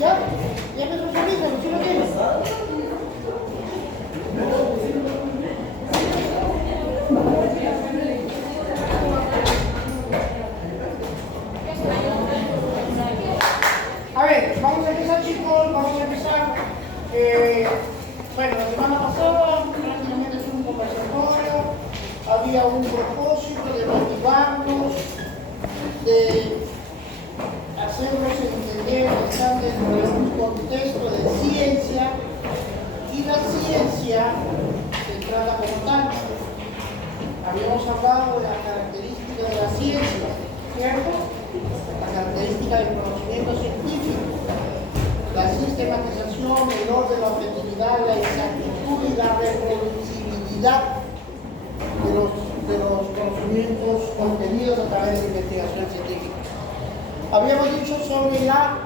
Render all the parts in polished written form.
¿Ya? Ya me socializan, ¿sí lo tienes? A ver, vamos a empezar, chicos, vamos a empezar. Bueno, la semana pasada prácticamente fue un conversatorio, había un propósito de motivarnos, de hacernos entender que están dentro de un contexto de ciencia, y la ciencia se trata como tal. Habíamos hablado de las características de la ciencia, ¿cierto? La característica del conocimiento científico, la sistematización, el orden, la objetividad, la exactitud y la reproducibilidad de los conocimientos contenidos a través de la investigación científica. Habíamos dicho sobre la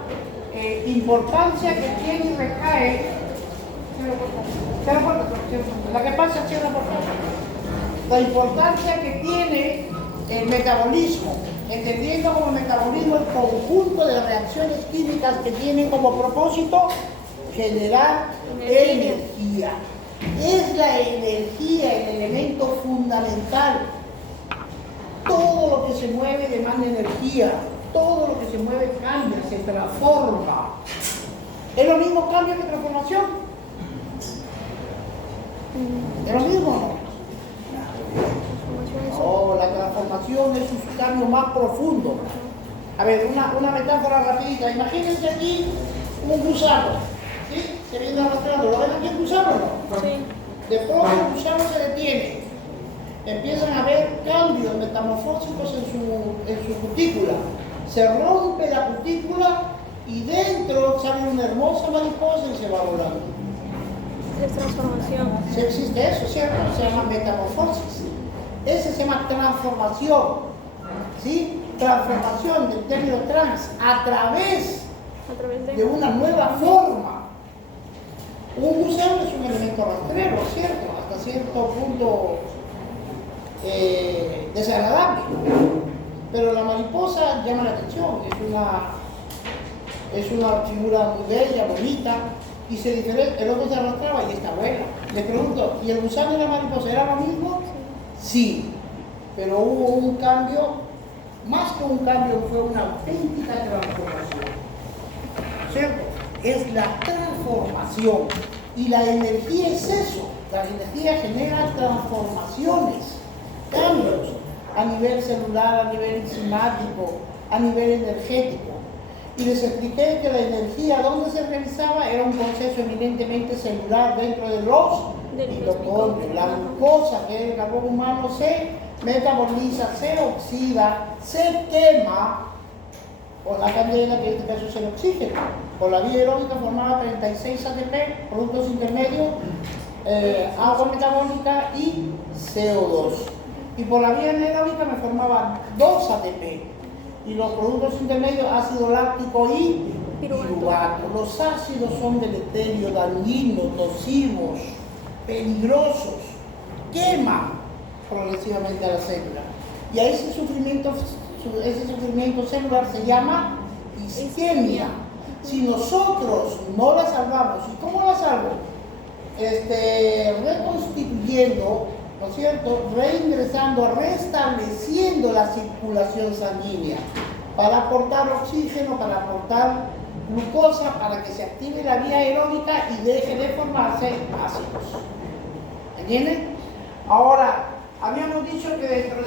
importancia que tiene y recae, la que pasa, la importancia que tiene el metabolismo, entendiendo como metabolismo el conjunto de reacciones químicas que tienen como propósito generar energía. Es la energía el elemento fundamental. Todo lo que se mueve demanda energía, todo lo que se mueve cambia, se transforma. ¿Es lo mismo cambio que transformación? ¿Es lo mismo o no? No, la transformación es un cambio más profundo. A ver, una metáfora rapidita. Imagínense aquí un gusano, ¿sí? Se viene arrastrando. ¿Lo ven aquí el gusano o no? Sí. De pronto el gusano se detiene. Empiezan a haber cambios metamorfósicos en su cutícula. Se rompe la cutícula y dentro sale una hermosa mariposa y se va volando. Es transformación. Sí existe eso, ¿cierto? Se llama metamorfosis. Ese se llama transformación, ¿sí? Transformación del término trans a través de una nueva forma. Un gusano es un elemento rastrero, ¿cierto? Hasta cierto punto desagradable. Pero la mariposa llama la atención, es una figura muy bella, bonita, y se diferencia. El otro se arrastraba y esta vuela. Le pregunto, ¿y el gusano y la mariposa era lo mismo? Sí, pero hubo un cambio, más que un cambio, fue una auténtica transformación. ¿Cierto? Es la transformación. Y la energía es eso. La energía genera transformaciones, cambios a nivel celular, a nivel enzimático, a nivel energético. Y les expliqué que la energía, ¿dónde se realizaba? Era un proceso eminentemente celular dentro de los mitocondrios. La glucosa, que es el carbón humano, se metaboliza, se oxida, se quema por la candela, que en este caso es el oxígeno. Por la vía aeróbica formaba 36 ATP, productos intermedios, agua metabólica y CO2. Y por la vía anaeróbica me formaban 2 ATP. Y los productos intermedios, ácido láctico y piruvato. Los ácidos son deleterios, dañinos, nocivos, peligrosos, queman progresivamente a la célula. Y a ese sufrimiento celular se llama isquemia. Si nosotros no la salvamos, ¿y cómo la salvo? Reconstituyendo, ¿no es cierto? Reingresando, restableciendo la circulación sanguínea para aportar oxígeno, para aportar glucosa, para que se active la vía aeróbica y deje de formarse ácidos. ¿Entienden? Ahora, habíamos dicho que dentro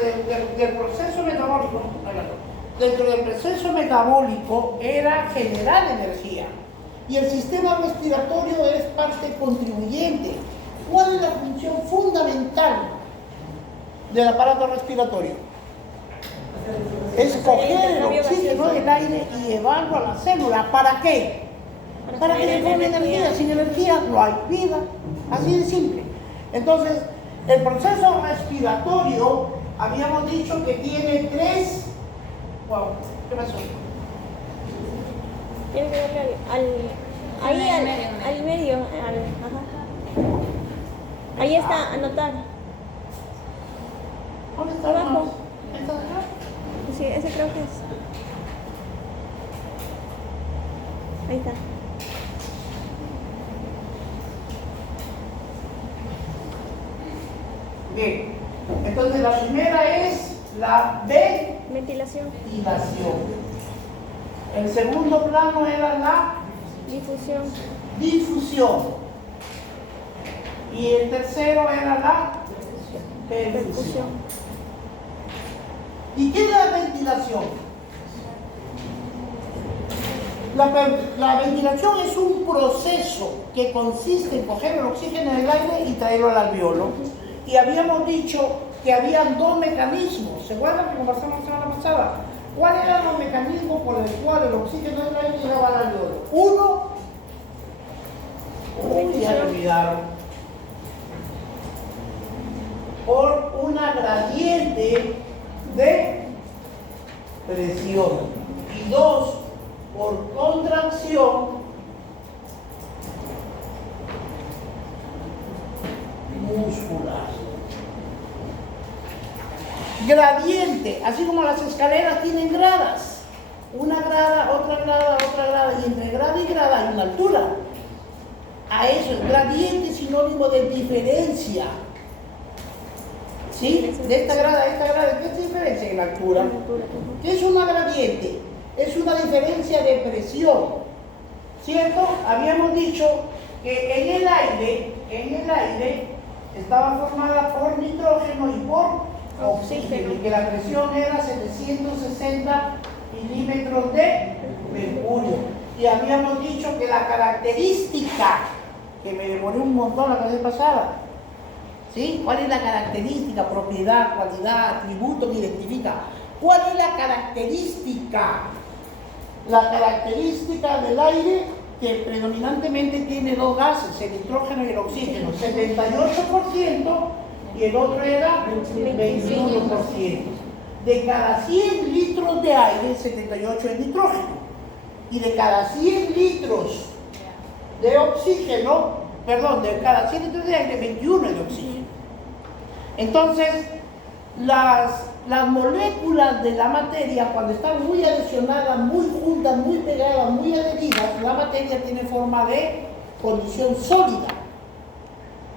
del proceso metabólico era generar energía. Y el sistema respiratorio es parte contribuyente. ¿Cuál es la función fundamental del aparato respiratorio? Es coger el oxígeno del aire y llevarlo a la célula. ¿Para qué? Para que le forme energía. Sin energía no hay vida. Así de simple. Entonces, el proceso respiratorio, habíamos dicho que tiene 3... Wow, ¿qué pasó? Tiene que darle al medio. Ajá. Ahí está, anotar. ¿Dónde está Abajo. ¿Está acá? Sí, ese creo que es. Ahí está. la Ventilación. ventilación. El segundo plano era la Difusión. difusión. Y el tercero era la perfusión. Percusión. ¿Y qué es la ventilación? La ventilación es un proceso que consiste en coger el oxígeno del aire y traerlo al alveolo. Y habíamos dicho que habían dos mecanismos. ¿Se acuerdan que conversamos la semana pasada? ¿Cuáles eran los mecanismos por el cual el oxígeno del aire llegaba al alveolo? Uno, ya me olvidaron, por una gradiente de presión. Y dos, por contracción muscular. Gradiente, así como las escaleras tienen gradas. Una grada, otra grada, otra grada, y entre grada y grada hay una altura. A eso, el gradiente es sinónimo de diferencia. ¿Sí? De esta grada a esta grada, ¿qué es diferencia en la altura? ¿Qué es una gradiente? Es una diferencia de presión, ¿cierto? Habíamos dicho que en el aire estaba formada por nitrógeno y por oxígeno, y que la presión era 760 milímetros de mercurio. Y habíamos dicho que la característica, que me demoré un montón la vez pasada, ¿sí? ¿Cuál es la característica, propiedad, cualidad, atributo que identifica? ¿Cuál es la característica? La característica del aire, que predominantemente tiene dos gases, el nitrógeno y el oxígeno, 78%, y el otro era 21%. De cada 100 litros de aire, 78 es nitrógeno. Y de cada 100 litros de oxígeno, perdón, de cada 100 litros de aire, 21 es de oxígeno. Entonces, las moléculas de la materia, cuando están muy adhesionadas, muy juntas, muy pegadas, muy adheridas, la materia tiene forma de condición sólida.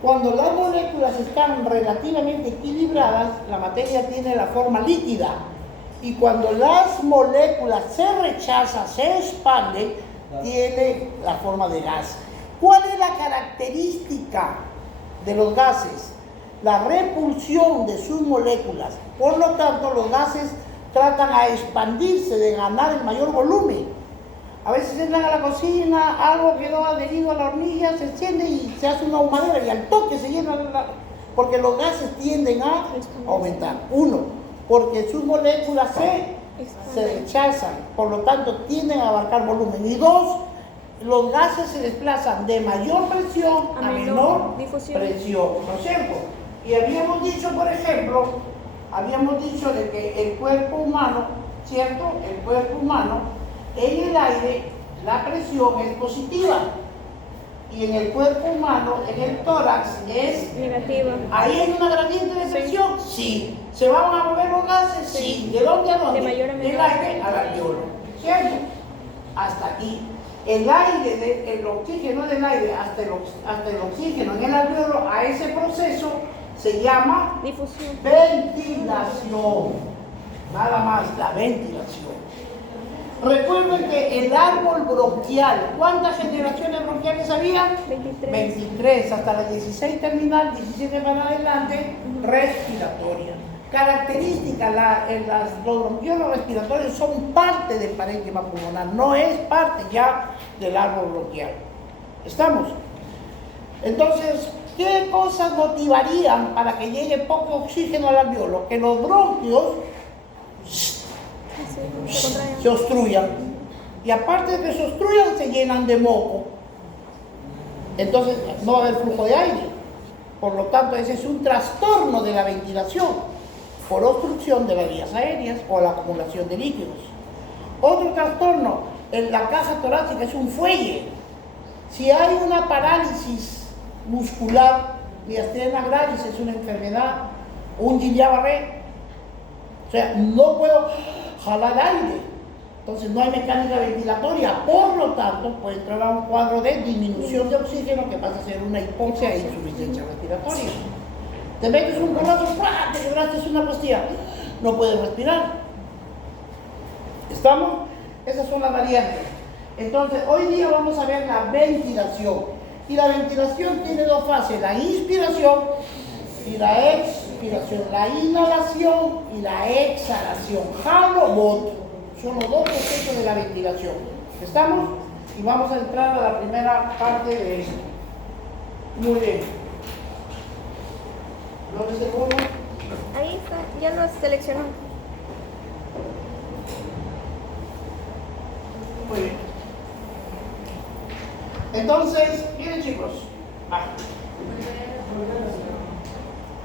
Cuando las moléculas están relativamente equilibradas, la materia tiene la forma líquida. Y cuando las moléculas se rechazan, se expanden, tiene la forma de gas. ¿Cuál es la característica de los gases? La repulsión de sus moléculas. Por lo tanto, los gases tratan a expandirse, de ganar el mayor volumen. A veces entran a la cocina, algo quedó adherido a la hornilla, se enciende y se hace una ahumadera y al toque se llena porque los gases tienden a aumentar. Uno, porque sus moléculas se rechazan, por lo tanto tienden a abarcar volumen. Y dos, los gases se desplazan de mayor presión a menor presión, ¿no es cierto? Y habíamos dicho, por ejemplo, de que el cuerpo humano, ¿cierto? El cuerpo humano, en el aire, la presión es positiva. Y en el cuerpo humano, en el tórax, es negativa. ¿Ahí hay una gradiente de presión? Sí. ¿Se van a mover los gases? Sí. ¿De dónde a dónde? De mayor a menor. Del aire al alveolo. ¿Cierto? Hasta aquí. El aire, el oxígeno del aire hasta el oxígeno en el alveolo, a ese proceso se llama Difusión. ventilación. Nada más, la ventilación. Recuerden que el árbol bronquial, ¿cuántas generaciones bronquiales había? 23. 23, hasta la 16 terminal, 17 para adelante, respiratoria. Características, los bronquiolos respiratorios son parte del parénquima pulmonar, no es parte ya del árbol bronquial. ¿Estamos? Entonces, ¿qué cosas motivarían para que llegue poco oxígeno al alveolo? Que los bronquios se obstruyan. Y aparte de que se obstruyan, se llenan de moco. Entonces, no va a haber flujo de aire. Por lo tanto, ese es un trastorno de la ventilación por obstrucción de las vías aéreas o la acumulación de líquidos. Otro trastorno en la caja torácica es un fuelle. Si hay una parálisis muscular, miastenia gravis es una enfermedad, un Guillain-Barré, o sea, no puedo jalar aire, entonces no hay mecánica ventilatoria, por lo tanto puede entrar a un cuadro de disminución de oxígeno que pasa a ser una hipoxia e insuficiencia respiratoria. Te metes un colazo, te quebraste una costilla, no puede respirar. ¿Estamos? Esas son las variantes. Entonces, hoy día vamos a ver la ventilación. Y la ventilación tiene dos fases, la inspiración y la expiración, la inhalación y la exhalación. Jalo, boto. Son los dos procesos de la ventilación. ¿Estamos? Y vamos a entrar a la primera parte de esto. Muy bien. ¿Dónde se pone? Ahí está, ya lo seleccionó. Muy bien. Entonces, miren chicos.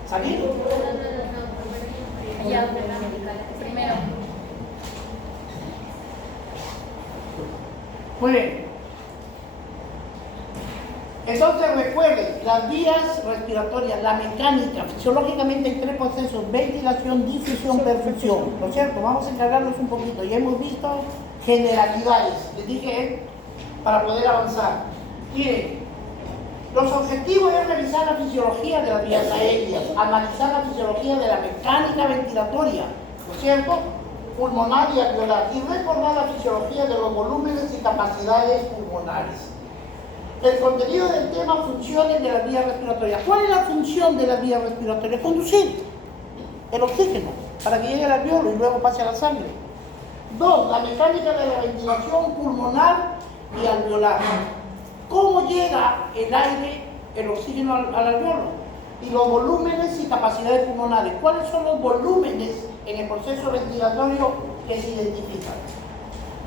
¿Salir? Ya, primero. Muy bien. Entonces recuerden, las vías respiratorias, la mecánica, fisiológicamente hay tres procesos: ventilación, difusión, perfusión. ¿No es cierto? Vamos a encargarnos un poquito. Ya hemos visto generalidades, les dije, para poder avanzar. Miren, los objetivos es revisar la fisiología de las vías aéreas, analizar la fisiología de la mecánica ventilatoria, ¿no es cierto?, pulmonar y alveolar, y recordar la fisiología de los volúmenes y capacidades pulmonares. El contenido del tema: funciones de las vías respiratorias. ¿Cuál es la función de las vías respiratorias? Conducir el oxígeno para que llegue al alveolo y luego pase a la sangre. 2. La mecánica de la ventilación pulmonar y alveolar. ¿Cómo llega el aire, el oxígeno al alveolo? Y los volúmenes y capacidades pulmonares. ¿Cuáles son los volúmenes en el proceso ventilatorio que se identifican?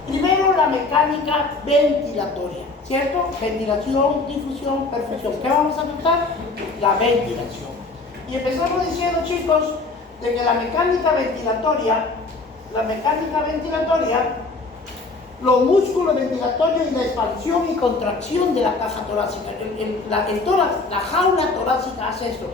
Primero, la mecánica ventilatoria, ¿cierto? Ventilación, difusión, perfusión. ¿Qué vamos a tratar? La ventilación. Y empezamos diciendo, chicos, de que la mecánica ventilatoria, los músculos ventilatorios y la expansión y contracción de la caja torácica. El tórax, la jaula torácica hace esto.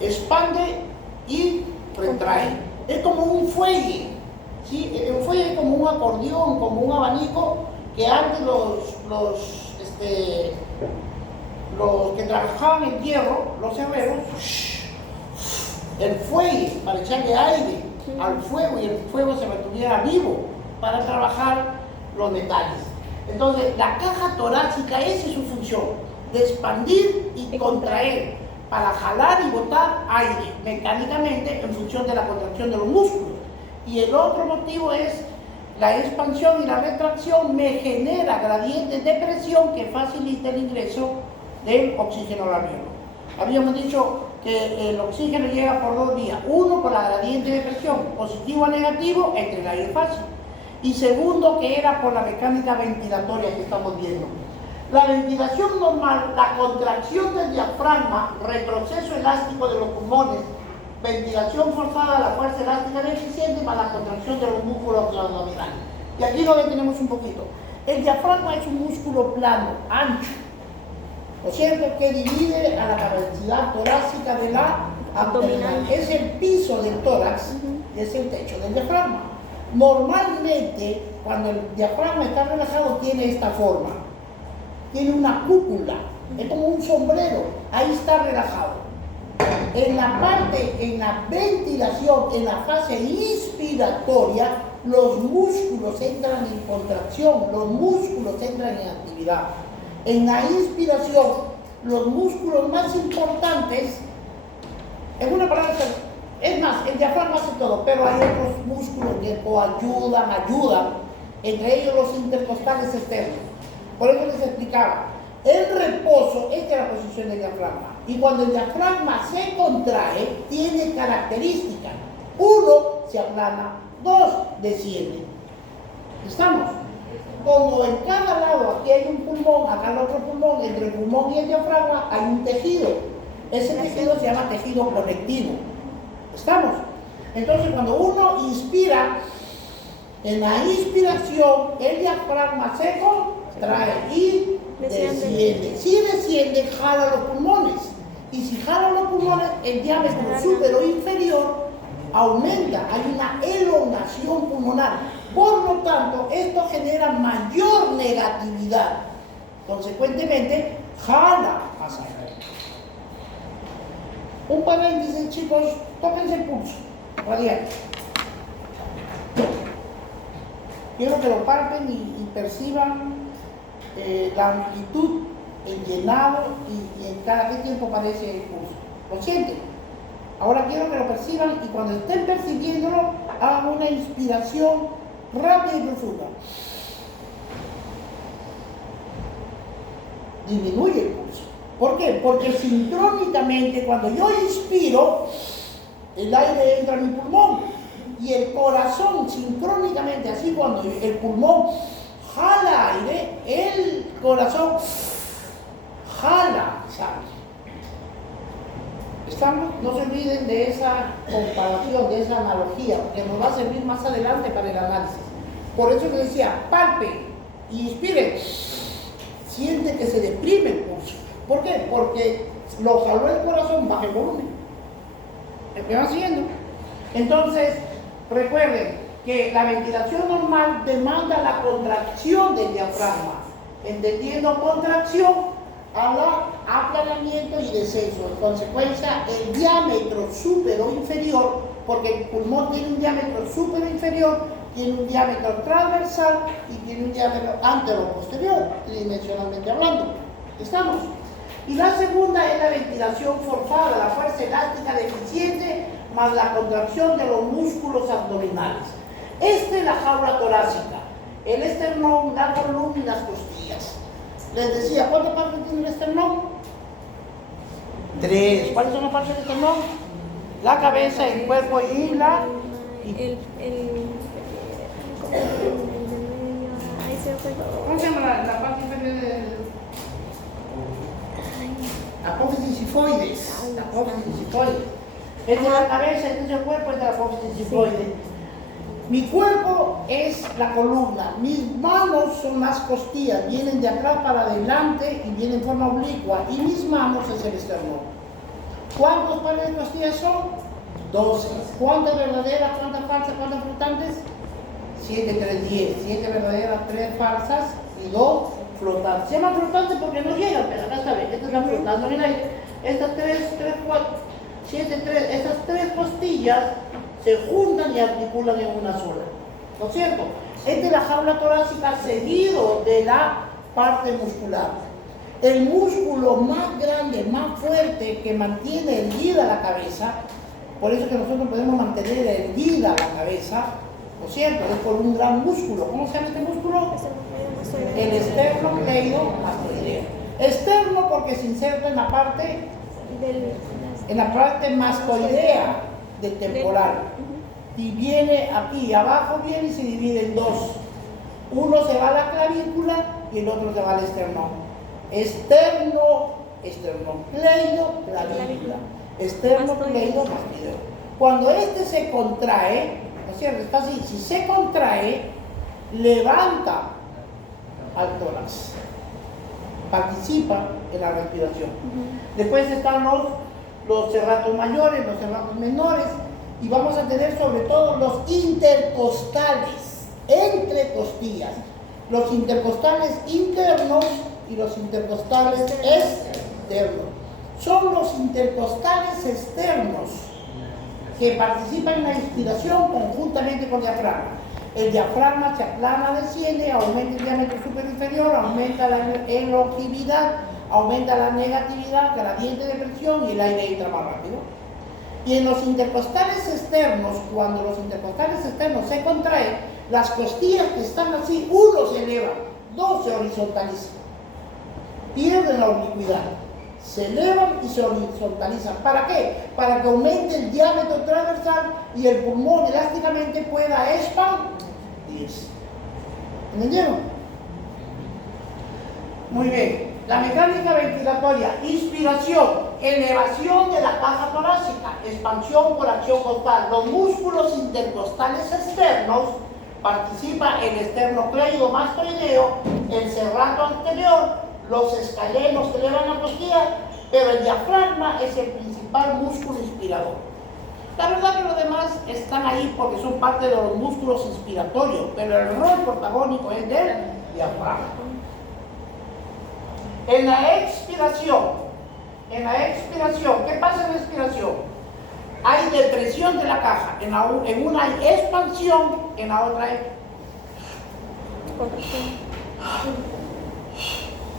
Expande y retrae. Es como un fuelle. ¿Sí? Un fuelle es como un acordeón, como un abanico que antes los que trabajaban en hierro, los herreros, el fuelle para echarle aire al fuego y el fuego se mantuviera vivo para trabajar los metales. Entonces, la caja torácica, esa es su función, de expandir y contraer para jalar y botar aire mecánicamente en función de la contracción de los músculos. Y el otro motivo es la expansión y la retracción me genera gradientes de presión que facilita el ingreso del oxígeno al alveolo. Habíamos dicho que el oxígeno llega por dos vías: uno, por la gradiente de presión, positivo a negativo, entre el aire fácil, y segundo, que era por la mecánica ventilatoria que estamos viendo. La ventilación normal, la contracción del diafragma, retroceso elástico de los pulmones, ventilación forzada, la fuerza elástica deficiente, más la contracción de los músculos abdominales. Y aquí lo detenemos un poquito. El diafragma es un músculo plano, ancho, ¿no es cierto?, que divide a la capacidad torácica de la abdominal. Es el piso del tórax y es el techo del diafragma. Normalmente, cuando el diafragma está relajado, tiene esta forma. Tiene una cúpula, es como un sombrero, ahí está relajado. En la ventilación, en la fase inspiratoria, los músculos entran en contracción, los músculos entran en actividad. En la inspiración, los músculos más importantes, en una palabra, es más, el diafragma hace todo, pero hay otros músculos que ayudan, entre ellos los intercostales externos. Por eso les explicaba, el reposo, esta es la posición del diafragma. Y cuando el diafragma se contrae, tiene características. 1, se aplana. 2, desciende. ¿Estamos? Como en cada lado, aquí hay un pulmón, acá el otro pulmón, entre el pulmón y el diafragma hay un tejido. Ese tejido se llama tejido conectivo. ¿Estamos? Entonces, cuando uno inspira, en la inspiración, el diafragma se contrae y desciende. Si desciende, jala los pulmones. Y si jala los pulmones, el diámetro superior o inferior aumenta. Hay una elongación pulmonar. Por lo tanto, esto genera mayor negatividad. Consecuentemente, jala hacia afuera. Un paréntesis, chicos, tóquense el pulso. radial. Quiero que lo palpen y perciban la amplitud, el llenado y en cada qué tiempo aparece el pulso. ¿Lo sienten? Ahora quiero que lo perciban y cuando estén percibiéndolo, hagan una inspiración rápida y profunda. Disminuye el pulso. ¿Por qué? Porque sincrónicamente cuando yo inspiro, el aire entra en mi pulmón y el corazón sincrónicamente, así cuando el pulmón jala aire, el corazón jala sangre. ¿Estamos? No se olviden de esa comparación, de esa analogía, porque nos va a servir más adelante para el análisis. Por eso que decía, palpe y inspire. Siente que se deprime el pulso. ¿Por qué? Porque lo jaló el corazón, baja el volumen. ¿Me van siguiendo? Entonces, recuerden que la ventilación normal demanda la contracción del diafragma. Entendiendo contracción, habla aplanamiento y descenso. En consecuencia, el diámetro superior inferior, porque el pulmón tiene un diámetro superior inferior, tiene un diámetro transversal y tiene un diámetro antero-posterior, tridimensionalmente hablando. ¿Estamos? Y la segunda es la ventilación forzada, la fuerza elástica deficiente más la contracción de los músculos abdominales. Esta es la jaula torácica, el esternón, la columna y las costillas. Les decía, ¿cuántas partes tiene el esternón? 3. ¿Cuáles son las partes del esternón? La cabeza, el cuerpo y la... ¿Cómo se llama la parte inferior del...? Apófisis sifoides. La apófisis sifoides. Esta es la cabeza, este es el cuerpo, esta es la apófisis sifoides. Mi cuerpo es la columna, mis manos son las costillas, vienen de atrás para adelante y vienen en forma oblicua, y mis manos es el esternón. ¿Cuántos pares de costillas son? 12. ¿Cuántas verdaderas, cuántas falsas, cuántas flotantes? 7, 3, 10. 7 verdaderas, 3 falsas y 2 flotantes. Se llaman flotantes porque no llegan, pero acá está bien, estas están flotando en el aire. Estas 3, 4, 7, 3, estas 3 costillas se juntan y articulan en una sola. ¿No es cierto? Esta es la jaula torácica seguido de la parte muscular. El músculo más grande, más fuerte que mantiene erguida la cabeza, por eso que nosotros podemos mantener erguida la cabeza, ¿no es cierto? Es por un gran músculo. ¿Cómo se llama este músculo? El esternocleidomastoideo. Externo porque se inserta en la parte mastoidea del temporal. Y viene aquí, abajo viene y se divide en 2. Uno se va a la clavícula y el otro se va al esternón. Esternocleido, clavícula. Esternocleidomastoideo. Cuando este se contrae, ¿no es cierto? Está así. Si se contrae, levanta al tórax. Participa en la respiración. Después están los serratos mayores, los serratos menores, y vamos a tener sobre todo los intercostales, entre costillas. Los intercostales internos y los intercostales externos. Son los intercostales externos que participan en la inspiración conjuntamente con el diafragma. El diafragma se aplana, desciende, aumenta el diámetro superior inferior, aumenta la elongividad, aumenta la negatividad, gradiente de presión y el aire entra más rápido. Y en los intercostales externos, cuando los intercostales externos se contraen, las costillas que están así, uno se eleva, 2 se horizontalizan. Pierden la oblicuidad. Se elevan y se horizontalizan. ¿Para qué? Para que aumente el diámetro transversal y el pulmón elásticamente pueda expandirse. ¿Entendieron? Muy bien. La mecánica ventilatoria: inspiración, elevación de la caja torácica, expansión por acción costal. Los músculos intercostales externos participa el esternocleidomastoideo, el serrato anterior, los escalenos que elevan la costilla, pero el diafragma es el principal músculo inspirador. La verdad que los demás están ahí porque son parte de los músculos inspiratorios, pero el rol protagónico es del diafragma. En la expiración, ¿qué pasa en la expiración? hay depresión de la caja. En una hay expansión, en la otra hay, Contracción.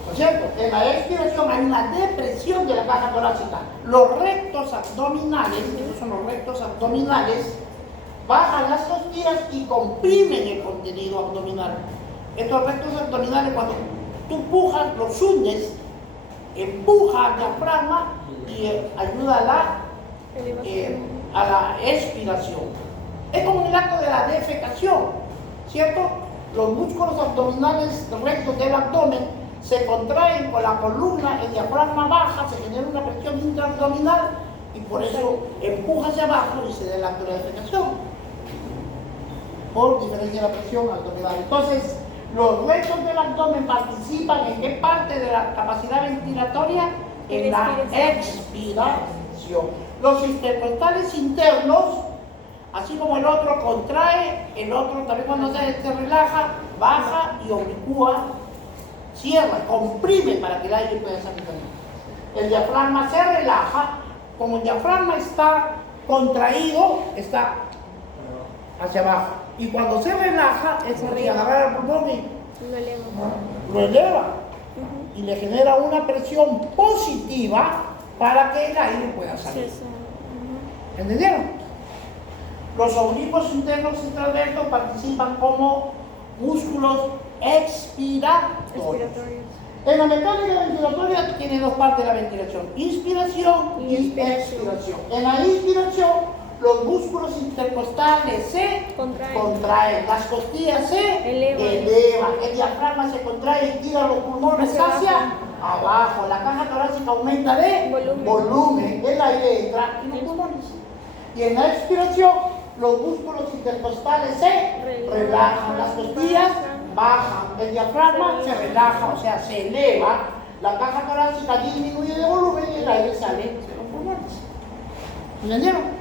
¿no es cierto? En la expiración hay una depresión de la caja torácica. Los rectos abdominales, estos son los rectos abdominales, bajan las costillas y comprimen el contenido abdominal. Estos rectos abdominales, cuando tú empujas, los hundes, empuja al diafragma y ayuda a la expiración. Es como el acto de la defecación, ¿cierto? Los músculos abdominales rectos del abdomen se contraen con la columna, el diafragma baja, se genera una presión intraabdominal y por eso empuja hacia abajo y se da el acto de la defecación, por diferencia de la presión abdominal. Entonces, los rectos del abdomen participan en qué parte de la capacidad ventilatoria? En la expiración. Los intercostales internos, así como el otro contrae, el otro también cuando se relaja, baja y oblicúa, cierra, comprime para que el aire pueda salir. El diafragma se relaja, como el diafragma está contraído, está hacia abajo. Y cuando se relaja, es como si agarrara el pulmón y lo eleva. Y le genera una presión positiva para que el aire pueda salir. ¿Entendieron? Los oblicuos internos y transversos participan como músculos expiratorios. En la mecánica ventilatoria tiene dos partes de la ventilación: inspiración y expiración. En la inspiración, los músculos intercostales se contraen, las costillas se elevan, el diafragma se contrae y tira los pulmones hacia abajo, la caja torácica aumenta de volumen, el aire entra en los pulmones. Y en la expiración, los músculos intercostales se relajan, las costillas bajan, el diafragma se relaja, o sea, se eleva, la caja torácica disminuye de volumen y el aire sale de los pulmones. ¿Entendieron?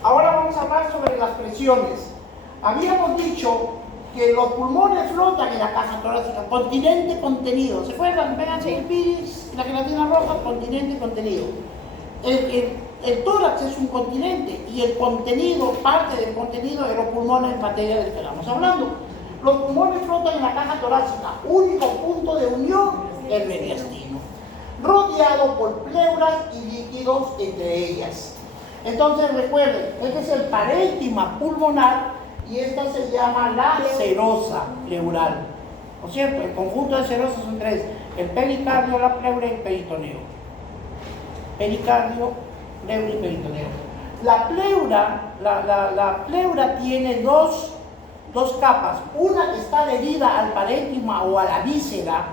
Ahora vamos a hablar sobre las presiones. Habíamos dicho que los pulmones flotan en la caja torácica, continente contenido. ¿Se acuerdan? Vean el piris, la gelatina roja, continente contenido. El tórax es un continente y el contenido, parte del contenido de los pulmones en materia del que estamos hablando. Los pulmones flotan en la caja torácica, único punto de unión, el mediastino, rodeado por pleuras y líquidos entre ellas. Entonces recuerden, este es el parénquima pulmonar y esta se llama la serosa pleural. ¿No es cierto? El conjunto de serosas son tres: el pericardio, la pleura y el peritoneo. Pericardio, pleura y peritoneo. La pleura tiene dos capas. Una que está adherida al parénquima o a la víscera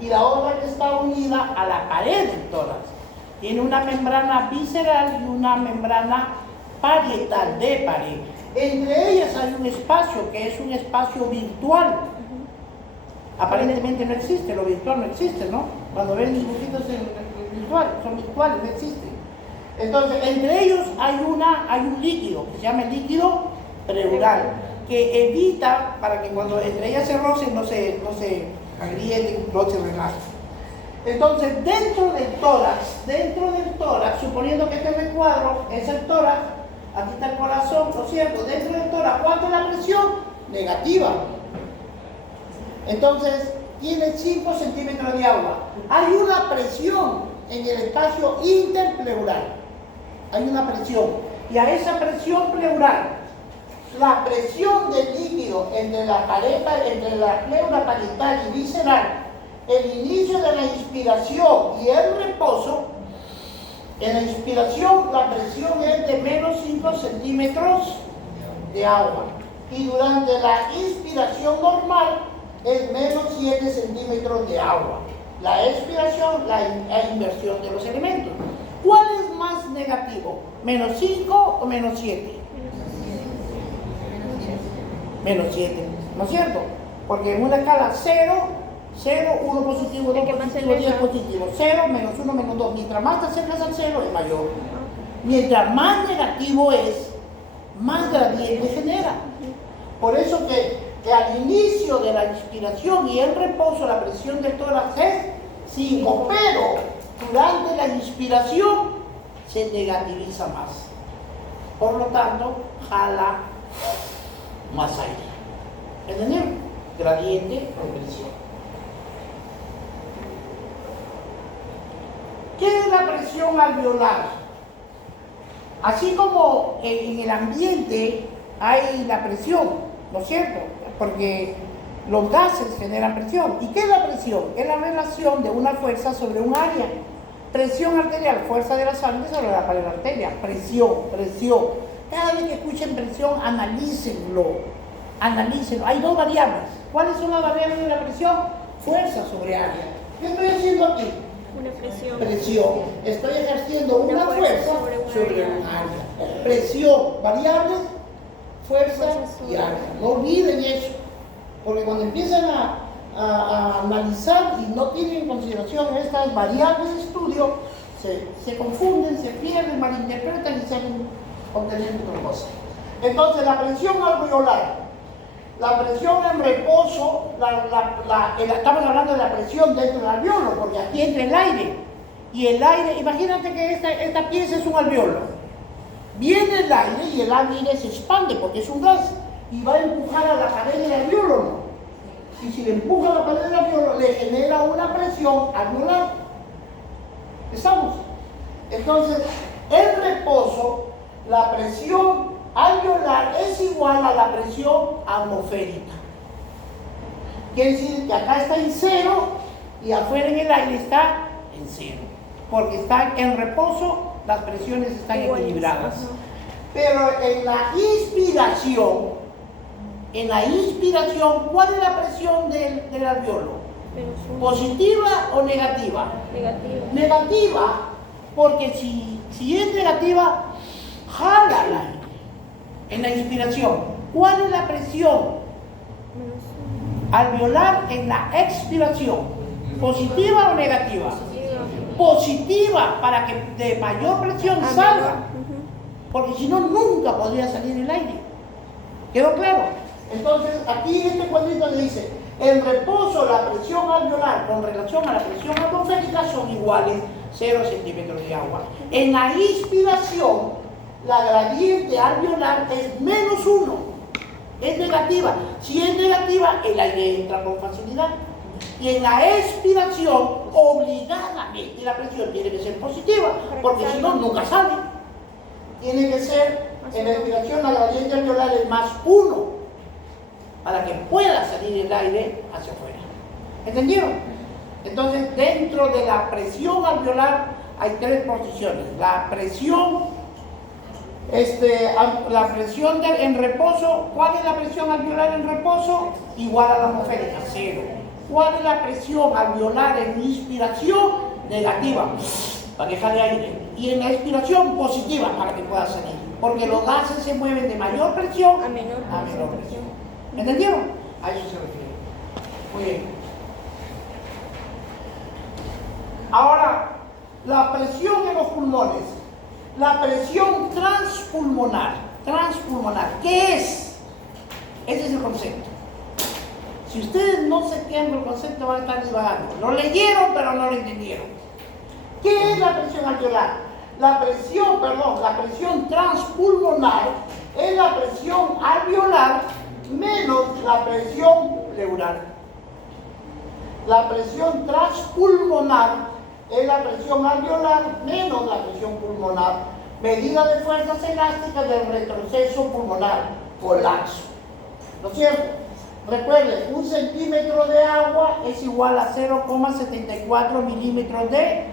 y la otra que está unida a la pared del tórax. Tiene una membrana visceral y una membrana parietal de pared. Entre ellas hay un espacio que es un espacio virtual. Aparentemente no existe, lo virtual no existe, ¿no? Cuando ven dibujitos en virtual, son virtuales, no existen. Entonces, entre ellos hay un líquido que se llama el líquido pleural, que evita para que cuando entre ellas se rocen no se agrieten, no se relajen. Entonces, dentro del tórax, suponiendo que este recuadro es el tórax, aquí está el corazón, ¿no es cierto? Dentro del tórax, ¿cuánto es la presión? Negativa. Entonces, tiene 5 centímetros de agua. Hay una presión en el espacio interpleural. Hay una presión. Y a esa presión pleural, la presión del líquido entre la pleura parietal y visceral, el inicio de la inspiración y el reposo, en la inspiración la presión es de menos 5 centímetros de agua y durante la inspiración normal es menos 7 centímetros de agua. La expiración, la inversión de los elementos. ¿Cuál es más negativo? ¿Menos 5 o menos 7? Menos 7, ¿no es cierto? Porque en una escala 0, 1 positivo, 2 positivo, 10 positivo, 0, menos 1, menos 2. Mientras más te acercas al 0 es mayor. Mientras más negativo es, más gradiente genera. Por eso que al inicio de la inspiración y el reposo la presión del tórax es 5, pero durante la inspiración se negativiza más. Por lo tanto, jala más aire. ¿Entendieron? Gradiente de presión. ¿Qué es la presión alveolar? Así como en el ambiente hay la presión, ¿no es cierto? Porque los gases generan presión. ¿Y qué es la presión? Es la relación de una fuerza sobre un área. Presión arterial, fuerza de la sangre sobre la pared de la arteria. Presión, presión. Cada vez que escuchen presión, analícenlo. Hay dos variables. ¿Cuáles son las variables de la presión? Fuerza sobre área. ¿Qué estoy haciendo aquí? Una presión. Presión. Estoy ejerciendo una fuerza sobre un área. Presión, variables, fuerza y área. No olviden eso. Porque cuando empiezan a analizar y no tienen en consideración estas variables de estudio, se confunden, se pierden, malinterpretan y salen obteniendo otra cosa. Entonces, la presión alveolar, la presión en reposo, estamos hablando de la presión dentro del alveolo, porque aquí entra el aire. Y el aire, imagínate que esta pieza es un alveolo. Viene el aire y el aire se expande porque es un gas y va a empujar a la pared del alveolo, ¿no? Y si le empuja a la pared del alveolo, le genera una presión alveolar. ¿Estamos? Entonces, en reposo, la presión alveolar es igual a la presión atmosférica. Quiere decir que acá está en cero y afuera en el aire está en cero. Porque están en reposo, las presiones están equilibradas. Pero en la inspiración, ¿cuál es la presión del alveolo? ¿Positiva o negativa? Negativa. Negativa, porque si es negativa, jala el aire. En la inspiración, ¿cuál es la presión alveolar en la expiración? ¿Positiva o negativa? Positiva, para que de mayor presión salga. Porque si no, nunca podría salir el aire. ¿Quedó claro? Entonces, aquí en este cuadrito le dice, en reposo la presión alveolar con relación a la presión atmosférica son iguales, 0 centímetros de agua. En la inspiración, la gradiente alveolar es menos 1. Es negativa. Si es negativa, el aire entra con facilidad. Y en la expiración, obligadamente, la presión tiene que ser positiva, porque si no, nunca sale. Tiene que ser, en la expiración, la gradiente alveolar es más 1, para que pueda salir el aire hacia afuera. ¿Entendieron? Entonces, dentro de la presión alveolar hay 3 posiciones. La presión en reposo, ¿cuál es la presión alveolar en reposo? Igual a la atmosférica, 0. ¿Cuál es la presión alveolar en inspiración? Negativa, para que jale aire. Y en la expiración, positiva, para que pueda salir. Porque los gases se mueven de mayor presión a menor presión. ¿Entendieron? A eso se refiere. Muy bien. Ahora, la presión en los pulmones. La presión transpulmonar. ¿Qué es? Ese es el concepto. Si ustedes no se quedan con el concepto, van a estar divagando. Lo leyeron, pero no lo entendieron. ¿Qué es la presión alveolar? La presión transpulmonar es la presión alveolar menos la presión pleural. La presión transpulmonar es la presión alveolar menos la presión pulmonar, medida de fuerzas elásticas del retroceso pulmonar, colapso. ¿No es cierto? Recuerden, 1 centímetro de agua es igual a 0,74 milímetros de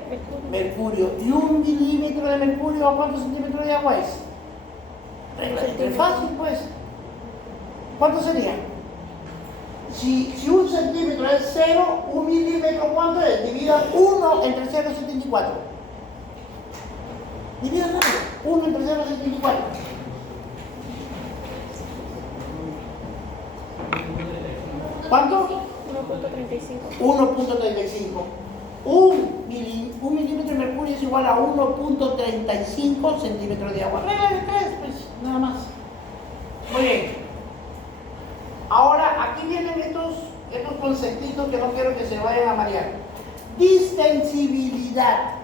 mercurio. ¿Y 1 milímetro de mercurio a cuántos centímetros de agua es? Es fácil, pues. ¿Cuánto sería? Si 1 centímetro es 0, 1 milímetro, ¿cuánto es? Divida 1 entre 0,74. Divida 1 entre 0,74. ¿Cuánto? 1.35. 1.35. 1 milímetro de mercurio es igual a 1.35 centímetros de agua. Regla de 3, pues, nada más. Muy bien. Ahora, aquí vienen estos conceptitos que no quiero que se vayan a marear. Distensibilidad.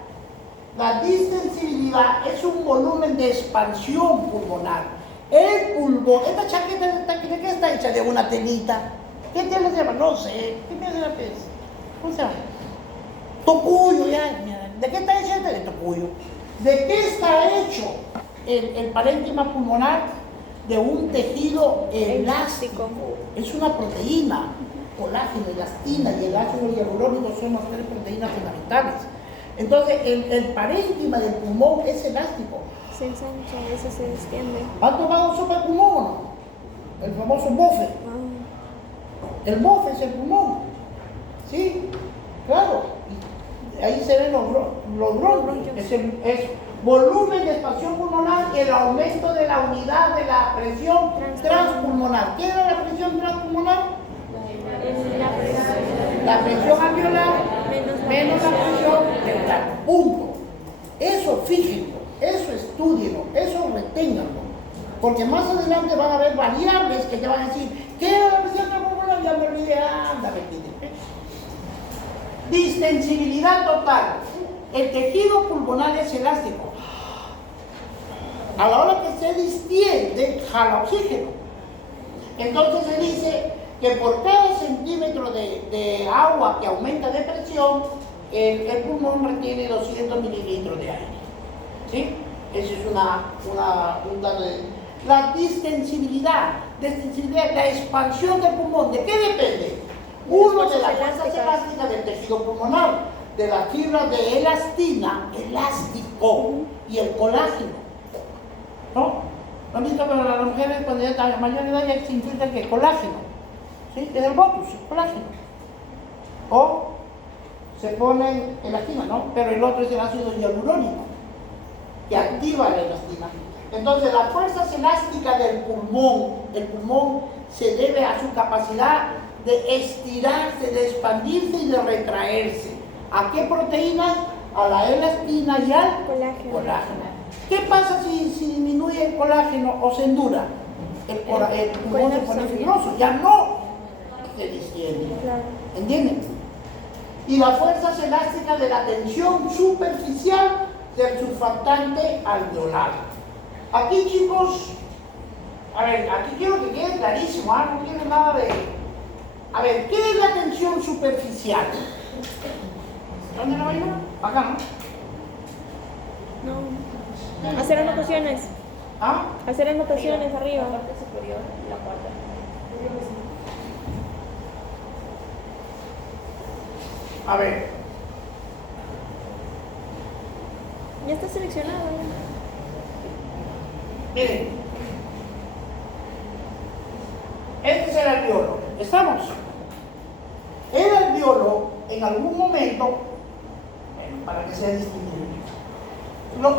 La distensibilidad es un volumen de expansión pulmonar. El pulmón, esta chaqueta, ¿de qué está hecha? De una telita. ¿Qué te llama? No sé. ¿Qué me hace la pez? ¿Cómo se llama? Tocuyo, ya. Mira. ¿De qué está hecha esta? De tocuyo. ¿De qué está hecho el parénquima pulmonar? De un tejido elástico. Es una proteína. Colágeno, elastina y el ácido hialurónico son las tres proteínas fundamentales. Entonces, el parénquima del pulmón es elástico. Se ensancha, a veces se extiende. ¿Han tomado sopa de pulmón o no? El famoso bofe. El bofe es el pulmón. ¿Sí? Claro. Y ahí se ven los bronquios. Es volumen de expansión pulmonar y el aumento de la unidad de la presión transpulmonar. ¿Qué era la presión transpulmonar? La presión alveolar menos la presión pleural. Punto. Eso fíjenlo, eso estudienlo, eso reténganlo. Porque más adelante van a haber variables que te van a decir, ¿qué era la presión transpulmonar? Ya me olvidé, anda, repite. Distensibilidad total. El tejido pulmonar es elástico. A la hora que se distiende, jala oxígeno. Entonces se dice que por cada centímetro de agua que aumenta de presión, el pulmón retiene 200 mililitros de aire. ¿Sí? Eso es un dato de... La distensibilidad, la expansión del pulmón, ¿de qué depende? Uno, de las fuerzas elásticas del tejido pulmonar, de las fibras de elastina, elástico, y el colágeno. ¿No? ¿No han visto que las mujeres cuando ya están a mayor edad ya se infiltran que colágeno? ¿Sí? Es el botus, el colágeno. O se ponen elastina, ¿no? Pero el otro es el ácido hialurónico, que activa la elastina. Entonces, las fuerzas elásticas del pulmón, el pulmón se debe a su capacidad de estirarse, de expandirse y de retraerse. ¿A qué proteínas? A la elastina y al colágeno. ¿Qué pasa si disminuye el colágeno o se endura? El pulmón se pone fibroso, ya no se distiende. ¿Entienden? Y las fuerzas elásticas de la tensión superficial del surfactante alveolar. Aquí, chicos, a ver, aquí quiero que quede clarísimo, no quiero nada de... A ver, ¿qué es la tensión superficial? ¿Dónde la vaina? Acá, ¿no? No. Hacer anotaciones. ¿Ah? Hacer anotaciones arriba. La parte superior, la cuarta. A ver. Ya está seleccionado. Miren. Este es el alveolo. ¿Estamos? El alveolo, en algún momento, para que sea distinguido,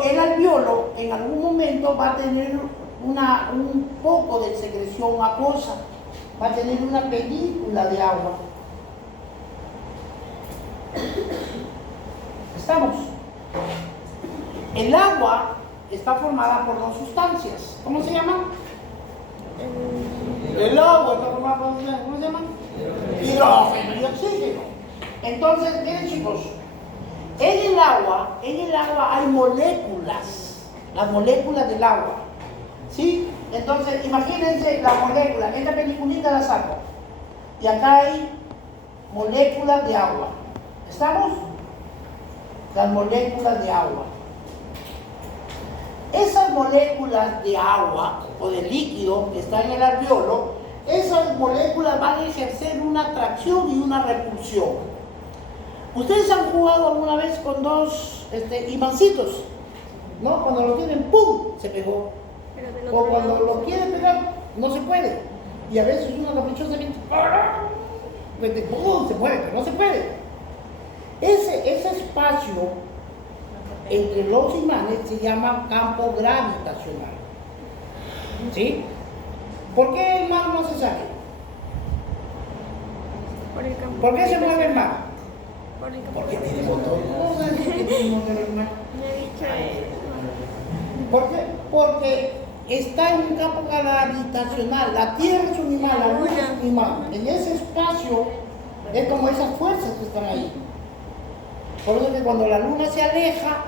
el alveolo en algún momento va a tener un poco de secreción acuosa, va a tener una película de agua. ¿Estamos? El agua está formada por dos sustancias. ¿Cómo se llaman? El agua está formada por dos sustancias. ¿Cómo se llaman? Hidrógeno y oxígeno. Entonces, miren, chicos, en el agua hay moléculas, las moléculas del agua. ¿Sí? Entonces, imagínense la molécula, esta peliculita la saco. Y acá hay moléculas de agua. ¿Estamos? Las moléculas de agua. Esas moléculas de agua o de líquido que están en el alveolo, esas moléculas van a ejercer una atracción y una repulsión. ¿Ustedes han jugado alguna vez con dos imancitos? ¿No? Cuando lo tienen, ¡pum!, se pegó. O cuando lo quieren pegar, no se puede. Y a veces uno caprichosamente, ¡pum!, se puede, pero no se puede. Ese espacio entre los imanes se llama campo gravitacional. ¿Sí? ¿Por qué el mar no se sale? Por el campo. ¿Por qué se mueve el mar? Por el campo. Porque tiene motor. ¿Cómo sabes que tiene motor el mar? Me ha dicho ¿Por qué? Porque está en un campo gravitacional. La Tierra es un imán, la Luna es un imán. En ese espacio es como esas fuerzas que están ahí. Por eso que cuando la Luna se aleja,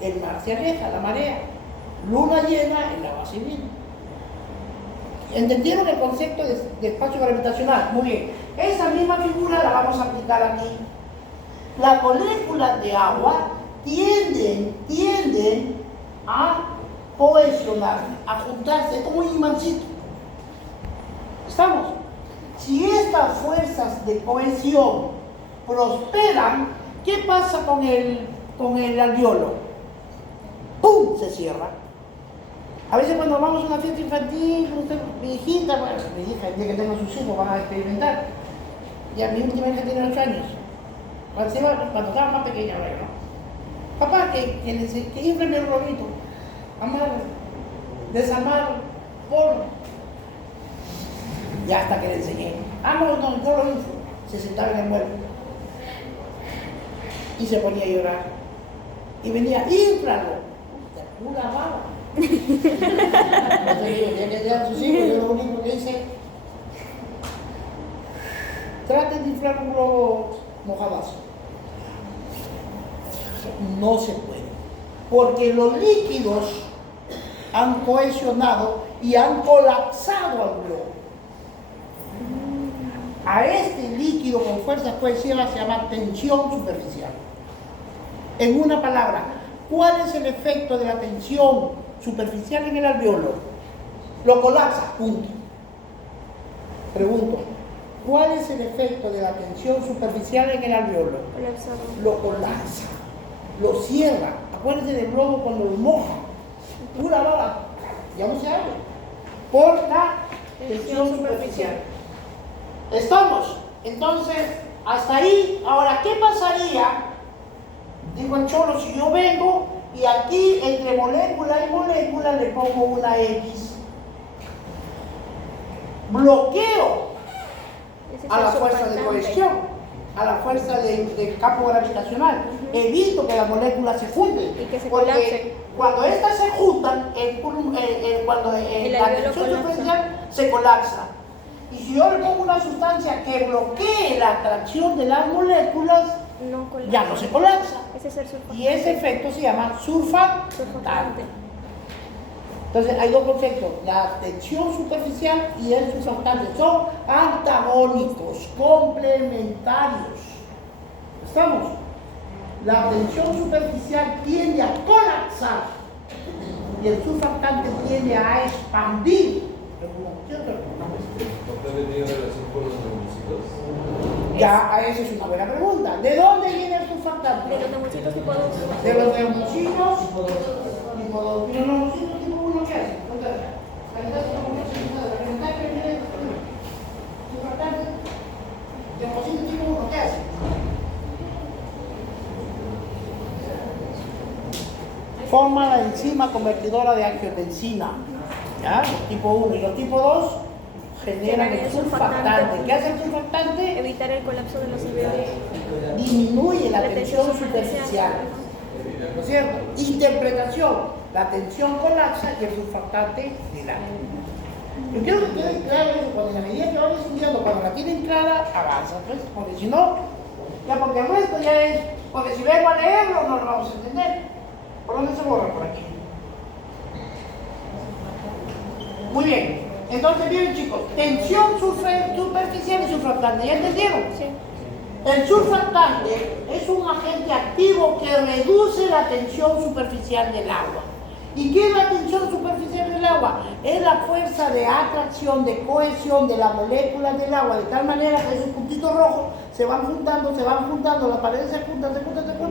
el mar se aleja, la marea. Luna llena, el agua se viene. ¿Entendieron el concepto de espacio gravitacional? Muy bien. Esa misma figura la vamos a aplicar aquí. Las moléculas de agua tienden a cohesionar, a juntarse como un imancito. ¿Estamos? Si estas fuerzas de cohesión prosperan, ¿qué pasa con el alveolo? ¡Pum! Se cierra. A veces cuando vamos a una fiesta infantil, mi hijita, bueno, mi hija, el día que tenga sus hijos van a experimentar. Ya mi última hija tiene 8 años. Cuando estaba más pequeña, ¿no? Papá, que inflen el globito, amar, desamar, polvo. Ya hasta que le enseñé. No, yo lo inflo. Se sentaba en el mueble. Y se ponía a llorar. Y venía, inflalo. De pura baba. Entonces digo, ya que sean sus hijos, yo lo único que hice, traten de inflar un globo mojadazo. No se puede, porque los líquidos han cohesionado y han colapsado al globo. A este líquido con fuerzas cohesivas se llama tensión superficial. En una palabra, ¿cuál es el efecto de la tensión superficial en el alveolo? Lo colapsa, punto. Pregunto, ¿cuál es el efecto de la tensión superficial en el alveolo? Lo colapsa, lo cierra. Acuérdense del globo cuando lo moja, pura baba, ya no se abre, por la tensión superficial. ¿Estamos? Entonces, hasta ahí. Ahora, ¿qué pasaría? Digo el cholo, si yo vengo y aquí entre molécula y molécula le pongo una X, bloqueo a la fuerza de cohesión, a la fuerza del campo gravitacional, evito que las moléculas se junten, y que se porque colapsen. cuando estas se juntan, cuando la tensión superficial se colapsa. Y si yo le pongo una sustancia que bloquee la atracción de las moléculas, ya no se colapsa. Ese es el surfactante. Y ese efecto se llama surfactante. Entonces hay dos conceptos, la tensión superficial y el surfactante. Son antagónicos, complementarios. ¿Estamos? La tensión superficial tiende a colapsar y el surfactante tiende a expandir. ¿No puede tener relación con los neumáticos? Ya, esa es una buena pregunta. ¿De dónde viene el surfactante? De los neumáticos tipo 2. De los neumáticos tipo 2. ¿Y los neumáticos tipo 1 qué hacen? Surfactante. Neumáticos tipo 1 ¿qué hacen? Forma la enzima convertidora de angiotensina. ¿Ya? Los tipo 1 y los tipo 2 generan el surfactante. ¿Qué hace el surfactante? Evitar el colapso de los alveolos. Disminuye la tensión superficial. ¿No es cierto? Interpretación. La tensión colapsa y el surfactante dilata. Yo quiero que quede claro eso, cuando en la medida que vamos estudiando, cuando la tienen clara, avanza, pues, porque si no, ya porque el resto ya es, porque si vengo a leerlo no lo vamos a entender. ¿Por dónde se borra? Por aquí. Muy bien. Entonces, bien chicos, tensión superficial y surfactante, ¿ya entendieron? Sí. El surfactante es un agente activo que reduce la tensión superficial del agua. ¿Y qué es la tensión superficial del agua? Es la fuerza de atracción, de cohesión de las moléculas del agua, de tal manera que esos puntitos rojos se van juntando, las paredes se juntan y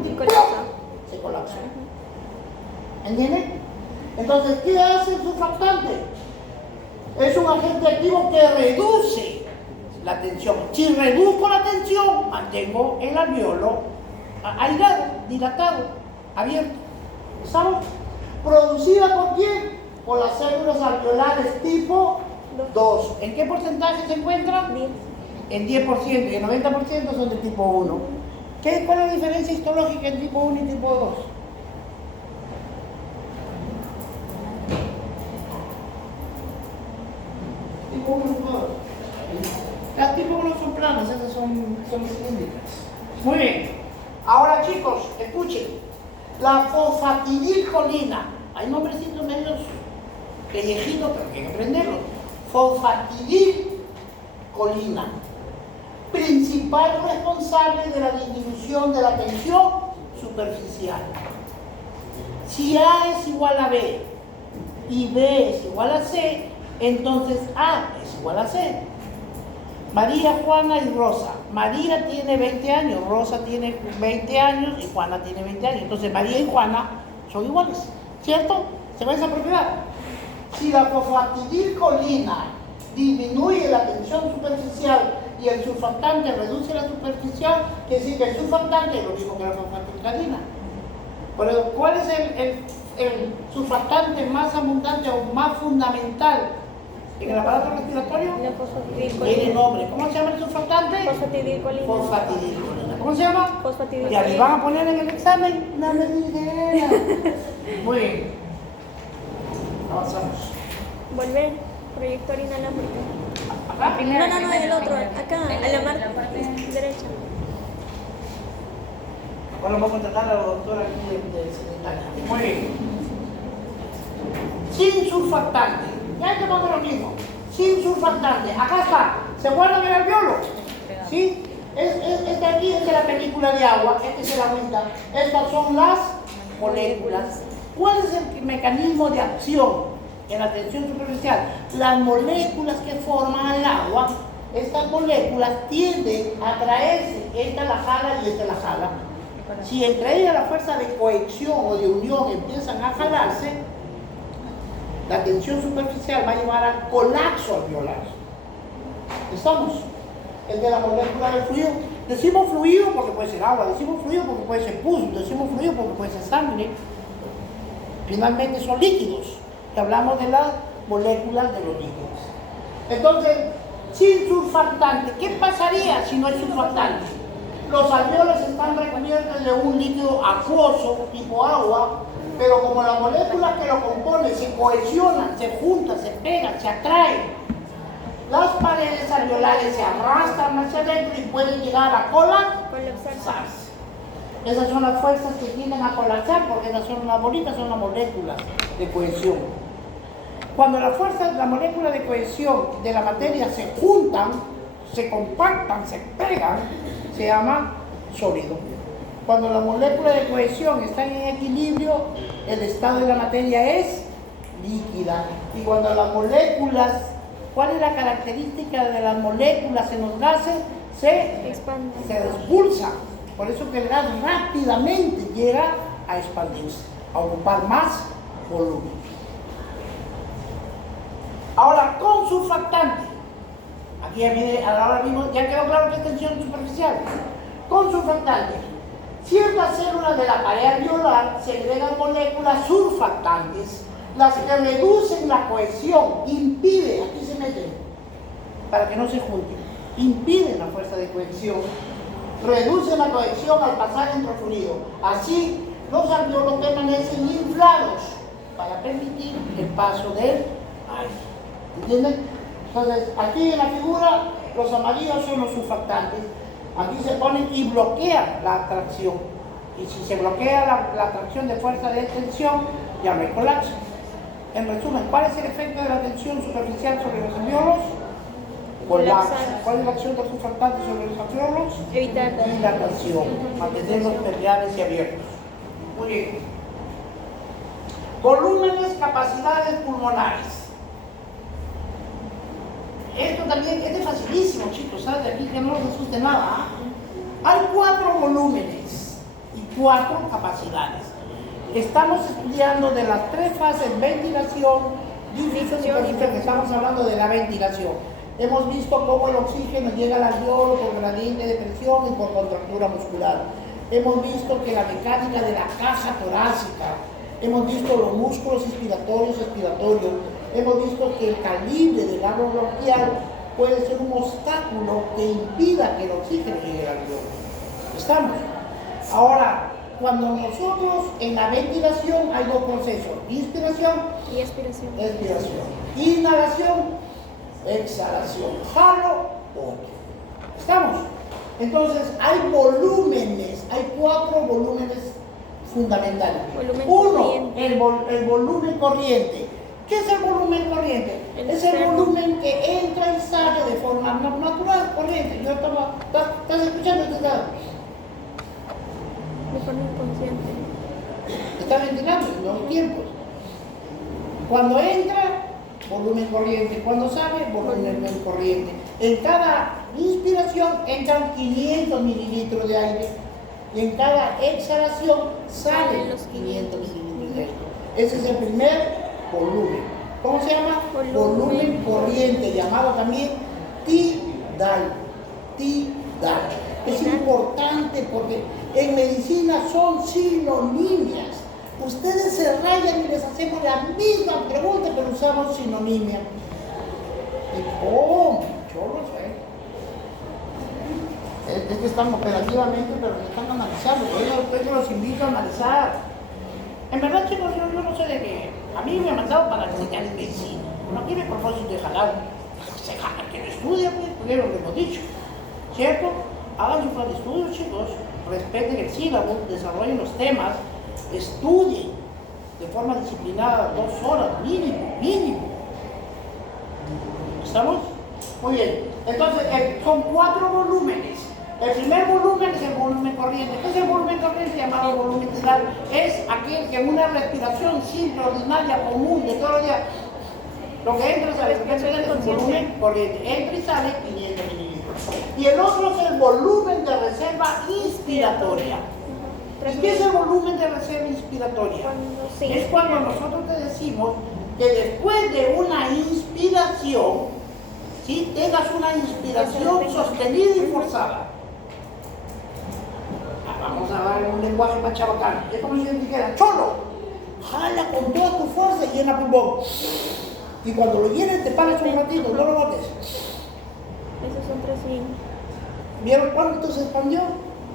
Y colapsa. se colapsan. ¿Entienden? Entonces, ¿qué hace el surfactante? Es un agente activo que reduce la tensión. Si reduzco la tensión, mantengo el alveolo aislado, dilatado, abierto. ¿Estamos? ¿Producida por quién? Por las células alveolares tipo 2. ¿En qué porcentaje se encuentran? 10. En 10% y el 90% son de tipo 1. ¿Cuál es la diferencia histológica entre tipo 1 y tipo 2? Tipo 1 y tipo 2. Las tipo 1 son planas, esas son cilíndricas. Muy bien. Ahora chicos, escuchen. La fosfatidilcolina. Hay nombrecitos medios pellejitos, pero hay que aprenderlos. Fosfatidilcolina. Principal responsable de la disminución de la tensión superficial. Si A es igual a B y B es igual a C, entonces A es igual a C. María, Juana y Rosa. María tiene 20 años, Rosa tiene 20 años y Juana tiene 20 años. Entonces María y Juana son iguales, ¿cierto? ¿Se ve esa propiedad? Si la fosfatidilcolina disminuye la tensión superficial y el surfactante reduce la superficial, quiere decir que el surfactante es lo mismo que la fosfatidilcolina. Pero ¿cuál es el surfactante más abundante o más fundamental en el aparato respiratorio? La fosfatidilcolina. Tiene nombre. ¿Cómo se llama el surfactante? Fosfatidilcolina. Fosfatidilcolina. ¿Cómo se llama? Fosfatidilcolina. ¿Ya les van a poner en el examen? No me idea. Muy bien. Avanzamos. Volver. Proyector inalámbrico. Acá. No, el otro. Acá, a la marca derecha. Ahora vamos a contratar a la doctora aquí de secretaria. Muy bien. Sin surfactante. Ya te pongo lo mismo. Sin surfactante. Acá está. ¿Se acuerdan del alveolo? ¿Sí? Esta aquí es de la película de agua. Esta es el agüita. Estas son las moléculas. ¿Cuál es el mecanismo de acción en la tensión superficial? Las moléculas que forman el agua, estas moléculas tienden a atraerse. Esta la jala y esta la jala. Si entre ellas la fuerza de cohesión o de unión empiezan a jalarse, la tensión superficial va a llevar al colapso alveolar. ¿Estamos? El de la molécula del fluido. Decimos fluido porque puede ser agua, decimos fluido porque puede ser pus, decimos fluido porque puede ser sangre. Finalmente son líquidos. Y hablamos de las moléculas de los líquidos. Entonces, sin surfactante, ¿qué pasaría si no hay surfactante? Los alveolos están recubiertos de un líquido acuoso, tipo agua, pero como las moléculas que lo componen se cohesionan, se juntan, se pegan, se atraen, las paredes alveolares se arrastran hacia adentro y pueden llegar a colapsarse. Esas son las fuerzas que tienden a colapsar, porque esas son las bolitas, son las moléculas de cohesión. Cuando las fuerzas, la molécula de cohesión de la materia se juntan, se compactan, se pegan, se llama sólido. Cuando las moléculas de cohesión están en equilibrio, el estado de la materia es líquida. Y cuando las moléculas, ¿cuál es la característica de las moléculas en los gases? Se expulsan. Por eso que el gas rápidamente llega a expandirse, a ocupar más volumen. Ahora, con surfactante. Aquí ahora mismo ya quedó claro que es tensión superficial. Con surfactante. Ciertas células de la pared alveolar segregan moléculas surfactantes, las que reducen la cohesión, impiden, aquí se meten, para que no se junten, impiden la fuerza de cohesión, reducen la cohesión al pasar entre el fluido. Así, los alveolos permanecen inflados para permitir el paso del aire. ¿Entienden? Entonces, aquí en la figura, los amarillos son los surfactantes. Aquí se ponen y bloquean la atracción. Y si se bloquea la atracción de fuerza de tensión, ya no hay colapso. En resumen, ¿cuál es el efecto de la tensión superficial sobre los alveolos? Colapso. ¿Cuál es la acción del surfactante sobre los alveolos? Evitar dilatación, mantenerlos permeables y abiertos. Muy bien. Volúmenes, capacidades pulmonares. Esto también es facilísimo, chicos, ¿sabes? De aquí que no les asuste nada. Hay 4 volúmenes y 4 capacidades. Estamos estudiando de las 3 fases: ventilación, difusión y superficie, que estamos hablando de la ventilación. Hemos visto cómo el oxígeno llega al alveolo por gradiente de presión y por contractura muscular. Hemos visto que la mecánica de la caja torácica, hemos visto los músculos inspiratorios y expiratorios, hemos visto que el calibre del labio bronquial puede ser un obstáculo que impida que el oxígeno llegue al alveolo. ¿Estamos? Ahora, cuando nosotros en la ventilación hay 2 procesos: inspiración y expiración. Expiración. Inhalación, exhalación. Jalo, otro. ¿Estamos? Entonces, hay volúmenes, hay 4 volúmenes fundamentales. Volumen Uno, corriente. el volumen corriente. ¿Qué es el volumen corriente? El Es el externo. volumen que entra y sale de forma natural, corriente. Yo ¿estás escuchando? De forma inconsciente. Está ventilando en dos tiempos. Cuando entra, volumen corriente. Cuando sale, volumen corriente. En cada inspiración entran 500 mililitros de aire y en cada exhalación salen los 500 mililitros de aire. Ese es el primer volumen. ¿Cómo se llama? Volumen corriente, llamado también tidal. Tidal. Es importante porque en medicina son sinonimias. Ustedes se rayan y les hacemos la misma pregunta, pero usamos sinonimia. Y ¡pum! Yo lo sé. Es que están operativamente, pero me están analizando. Yo los invito a analizar. En verdad, chicos, yo no sé de qué. A mí me han mandado para enseñar medicina. No tiene propósito de jalar. Se jala que lo estudia, pues, porque es lo que hemos dicho. ¿Cierto? Hagan su plan de estudio, chicos. Respeten el sílabo, desarrollen los temas, estudien de forma disciplinada 2 horas, mínimo. ¿Estamos? Muy bien. Entonces, son 4 volúmenes. El primer volumen es el volumen corriente. ¿Qué es el volumen corriente? Llamado volumen tidal. Es aquel que en una respiración simple, ordinaria, común, de todos los días, lo que entra y sale, es un volumen corriente. Entra y sale 500 mililitros. Y el otro es el volumen de reserva inspiratoria. ¿Y qué es el volumen de reserva inspiratoria? Es cuando nosotros te decimos que después de una inspiración, ¿sí?, tengas una inspiración sostenida y forzada. Vamos a dar un lenguaje más chabacano. Es como si yo dijera, cholo, jala con toda tu fuerza y llena pulmón. Y cuando lo llenes te paras un ratito, no lo botes. Esos son 3000. ¿Vieron cuánto se expandió?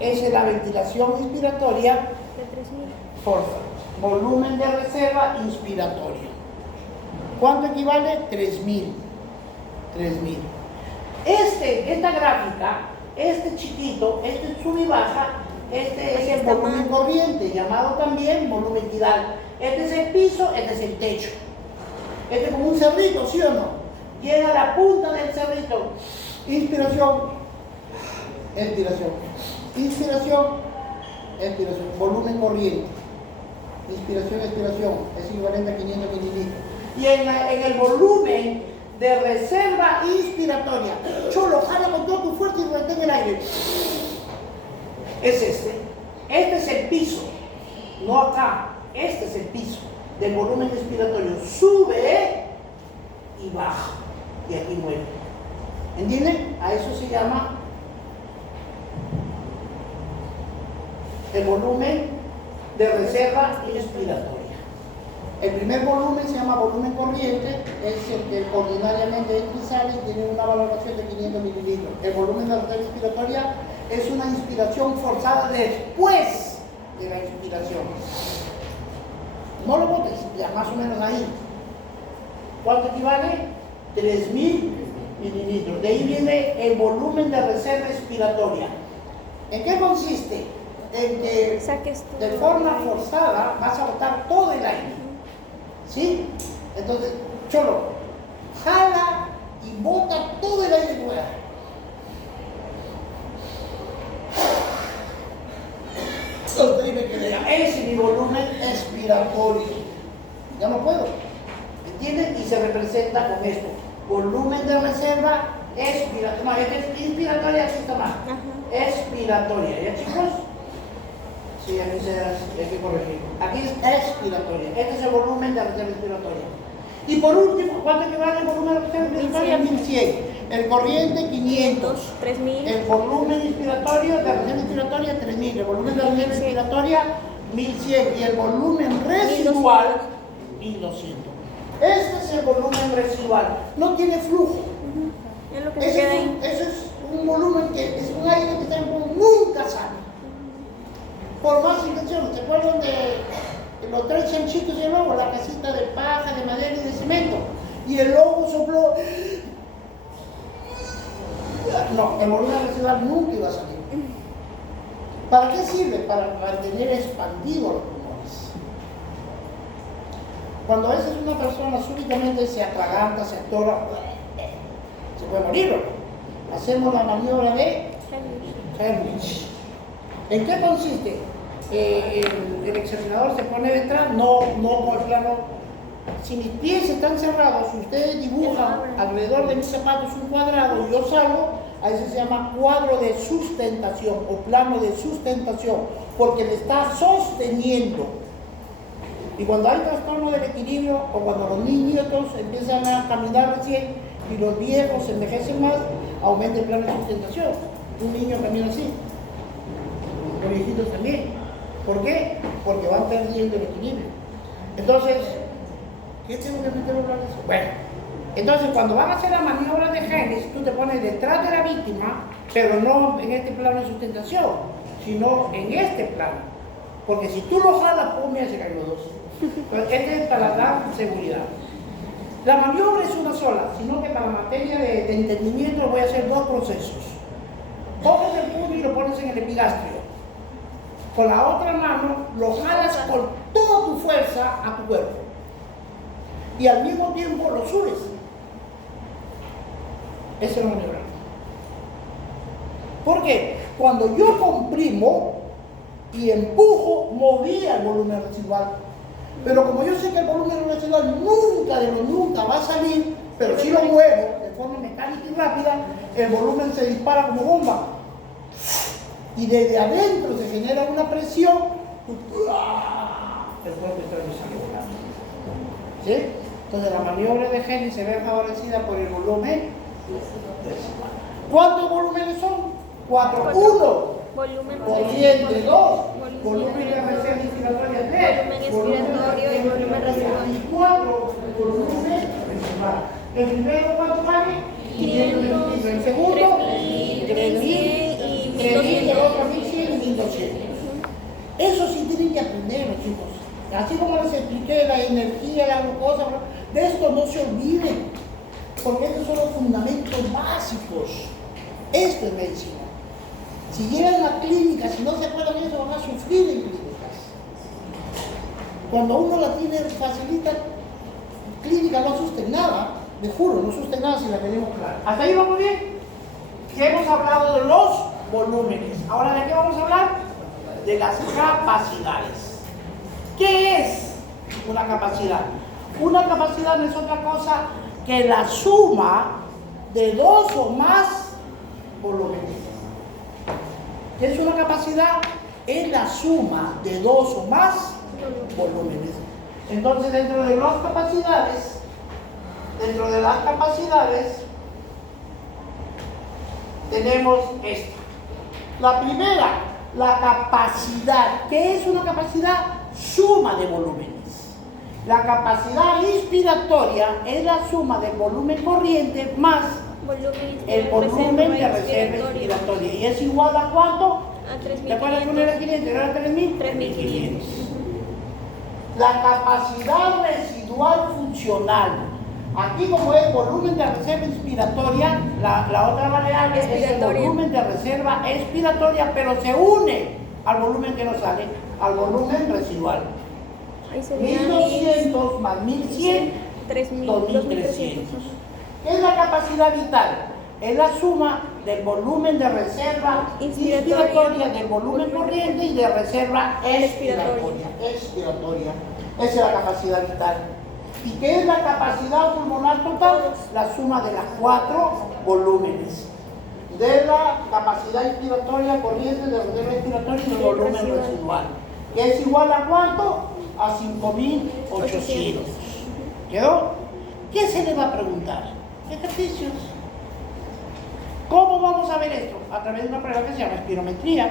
Esa es la ventilación inspiratoria De 3000. forzada. Volumen de reserva inspiratoria. ¿Cuánto equivale? 3000. Esta gráfica, este chiquito, este sube y baja, este es el volumen corriente, llamado también volumen tidal. Este es el piso, este es el techo. Este es como un cerrito, ¿sí o no? Llega a la punta del cerrito. Inspiración, expiración. Inspiración, expiración. Volumen corriente. Inspiración, expiración. Es equivalente a 500 mililitros. Y en el volumen de reserva inspiratoria, cholo, jala con toda tu fuerza y retén el aire. Es este. Este es el piso. No acá. Este es el piso del volumen inspiratorio. Sube y baja. Y aquí muere. ¿Entienden? A eso se llama el volumen de reserva inspiratoria. El primer volumen se llama volumen corriente, es el que ordinariamente entra y sale y tiene una valoración de 500 mililitros. El volumen de reserva inspiratoria es una inspiración forzada después de la inspiración. No lo botes, ya más o menos ahí. ¿Cuánto equivale? 3000 mililitros. De ahí viene el volumen de reserva inspiratoria. ¿En qué consiste? En que de forma forzada vas a botar todo el aire. ¿Sí? Entonces, cholo, jala y bota todo el aire que pueda. Ese es mi volumen expiratorio. Ya no puedo. ¿Entienden? Y se representa con esto. Volumen de reserva expiratoria. Este es inspiratoria, así está mal. Expiratoria. ¿Ya, chicos? Sí, aquí hay que corregir. Aquí es expiratoria. Este es el volumen de reserva inspiratoria. Y por último, ¿cuánto equivale el volumen de reserva inspiratoria? 1100. El corriente, 500. 3000. El volumen inspiratorio de reserva inspiratoria, 3000. El volumen de reserva inspiratoria, 1100. Y el volumen residual, 1200. Este es el volumen residual. No tiene flujo. Es lo que se queda ahí. Ese es un volumen que es un aire que está en flujo, nunca sale. Por más intención, ¿se acuerdan de los 3 chanchitos y el lobo? La casita de paja, de madera y de cemento. Y el lobo sopló. No, el volumen residual nunca iba a salir. ¿Para qué sirve? Para mantener expandidos los pulmones. Cuando a veces una persona súbitamente se atraganta, se atora, se puede morir, ¿no? Hacemos la maniobra de Heimlich. ¿En qué consiste? El examinador se pone detrás, no como el plano. Si mis pies están cerrados, si ustedes dibujan alrededor de mis zapatos un cuadrado y yo salgo, a eso se llama cuadro de sustentación o plano de sustentación, porque me está sosteniendo. Y cuando hay trastorno del equilibrio o cuando los niños empiezan a caminar recién y los viejos envejecen más, aumenta el plano de sustentación. Un niño camina así, los viejitos también. ¿Por qué? Porque van perdiendo el equilibrio. Entonces, ¿qué tengo que meter los brazos? Bueno, entonces cuando van a hacer la maniobra de Heimlich, tú te pones detrás de la víctima, pero no en este plano de sustentación, sino en este plano. Porque si tú lo jalas, pum, mira, se caen los dos. Entonces, este es para dar seguridad. La maniobra es una sola, sino que para materia de entendimiento voy a hacer dos procesos. Coges el puño y lo pones en el epigastrio. Con la otra mano lo jalas con toda tu fuerza a tu cuerpo. Y al mismo tiempo lo subes. Esa es la maniobra. ¿Por qué? Cuando yo comprimo y empujo, movía el volumen residual. Pero como yo sé que el volumen residual nunca va a salir, pero si lo muevo de forma mecánica y rápida, el volumen se dispara como bomba. Y desde adentro se genera una presión, el cuerpo sale volando. ¿Sí? Entonces la maniobra de Heimlich se ve favorecida por el volumen residual. ¿Cuántos volúmenes son? 4. 1. Volumen Corriente 2. Volumen Volumen de reserva inspiratoria 3. Volumen expiratorio y volumen residual. Y 4. Volumen residual. ¿El primero cuánto vale? 500. El segundo, 3.100. Y el otro 1.100 y 1.200. Eso sí tienen que aprenderlo, chicos. Así como les expliqué la energía, la glucosa, de esto no se olviden, porque estos son los fundamentos básicos. Esto es medicina. Si llegan a la clínica, si no se acuerdan de eso, van a sufrir en clínicas. Cuando uno la tiene facilita, clínica no asusten nada, de juro, no asusten nada si la tenemos clara. ¿Hasta ahí vamos bien? Ya hemos hablado de los volúmenes. Ahora, ¿de qué vamos a hablar? De las capacidades. ¿Qué es una capacidad? Una capacidad no es otra cosa que la suma de dos o más volúmenes. ¿Qué es una capacidad? Es la suma de dos o más volúmenes. Entonces, dentro de las capacidades, tenemos esta. La primera, la capacidad. ¿Qué es una capacidad? Suma de volúmenes. La capacidad inspiratoria es la suma del volumen corriente más el volumen de reserva inspiratoria. ¿Y es igual a cuánto? A 3.500. ¿Te acuerdas que uno era 500? ¿Era 3.000? 3.500. La capacidad residual funcional. Aquí, como es volumen de reserva inspiratoria, la otra variable es el volumen de reserva expiratoria, pero se une al volumen que nos sale, al volumen residual. Ahí sería 1.200 más 1.100, 2.300. ¿Qué es la capacidad vital? Es la suma del volumen de reserva inspiratoria, del volumen corriente y de reserva expiratoria. Esa es la capacidad vital. ¿Y qué es la capacidad pulmonar total? La suma de las 4 volúmenes. De la capacidad inspiratoria corriente, de reserva inspiratoria y del volumen residual. ¿Que es igual a cuánto? A 5.800. ¿Quedó? ¿Qué se le va a preguntar? Ejercicios. ¿Cómo vamos a ver esto? A través de una prueba que se llama espirometría,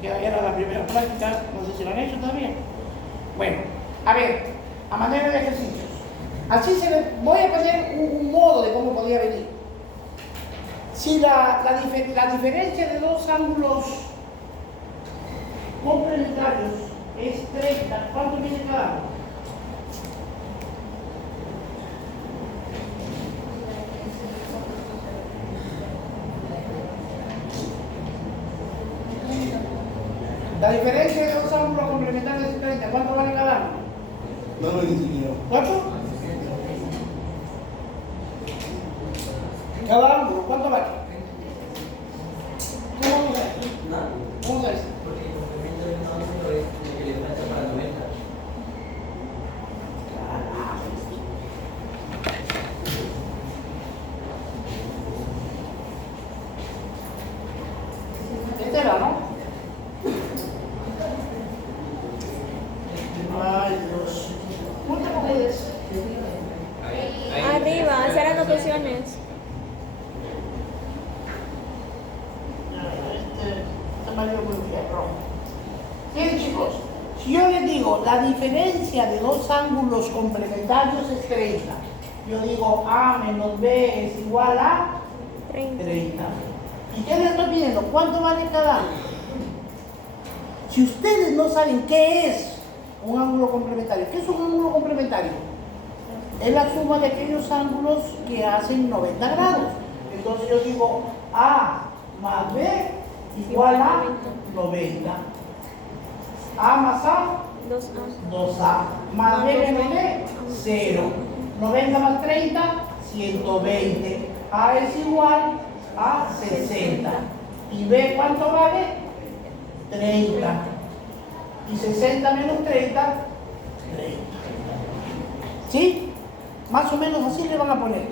que era la primera práctica, no sé si lo han hecho todavía. Bueno, a ver, a manera de ejercicios. Así voy a poner un modo de cómo podría venir. Si la diferencia de dos ángulos complementarios es 30, ¿cuánto viene cada uno? La diferencia de dos ángulos complementarios es 30. ¿Cuánto vale cada uno? No me distinguió. ¿Cuánto? Cada ángulo, ¿cuánto vale? ¿Cómo vamos a ver? ¿Cómo se dice? Este era, ¿no? Ay, Dios. ¿Cuánto puedes? Arriba, hacer anotaciones. Este marido muy fierro. Bien, chicos, si yo les digo la diferencia de dos ángulos complementarios es 30, yo digo A menos B es igual a 30. 30. ¿Y qué les estoy pidiendo? ¿Cuánto vale cada ángulo? Si ustedes no saben qué es un ángulo complementario, ¿qué es un ángulo complementario? Es la suma de aquellos ángulos que hacen 90 grados. Entonces yo digo A más B igual a 90. A más A, 2A. 2A. Más B menos B, 0. 90 más 30, 120. A es igual a 60. ¿Y B cuánto vale? 30. Y 60 menos 30, 30. ¿Sí? Más o menos así le van a poner.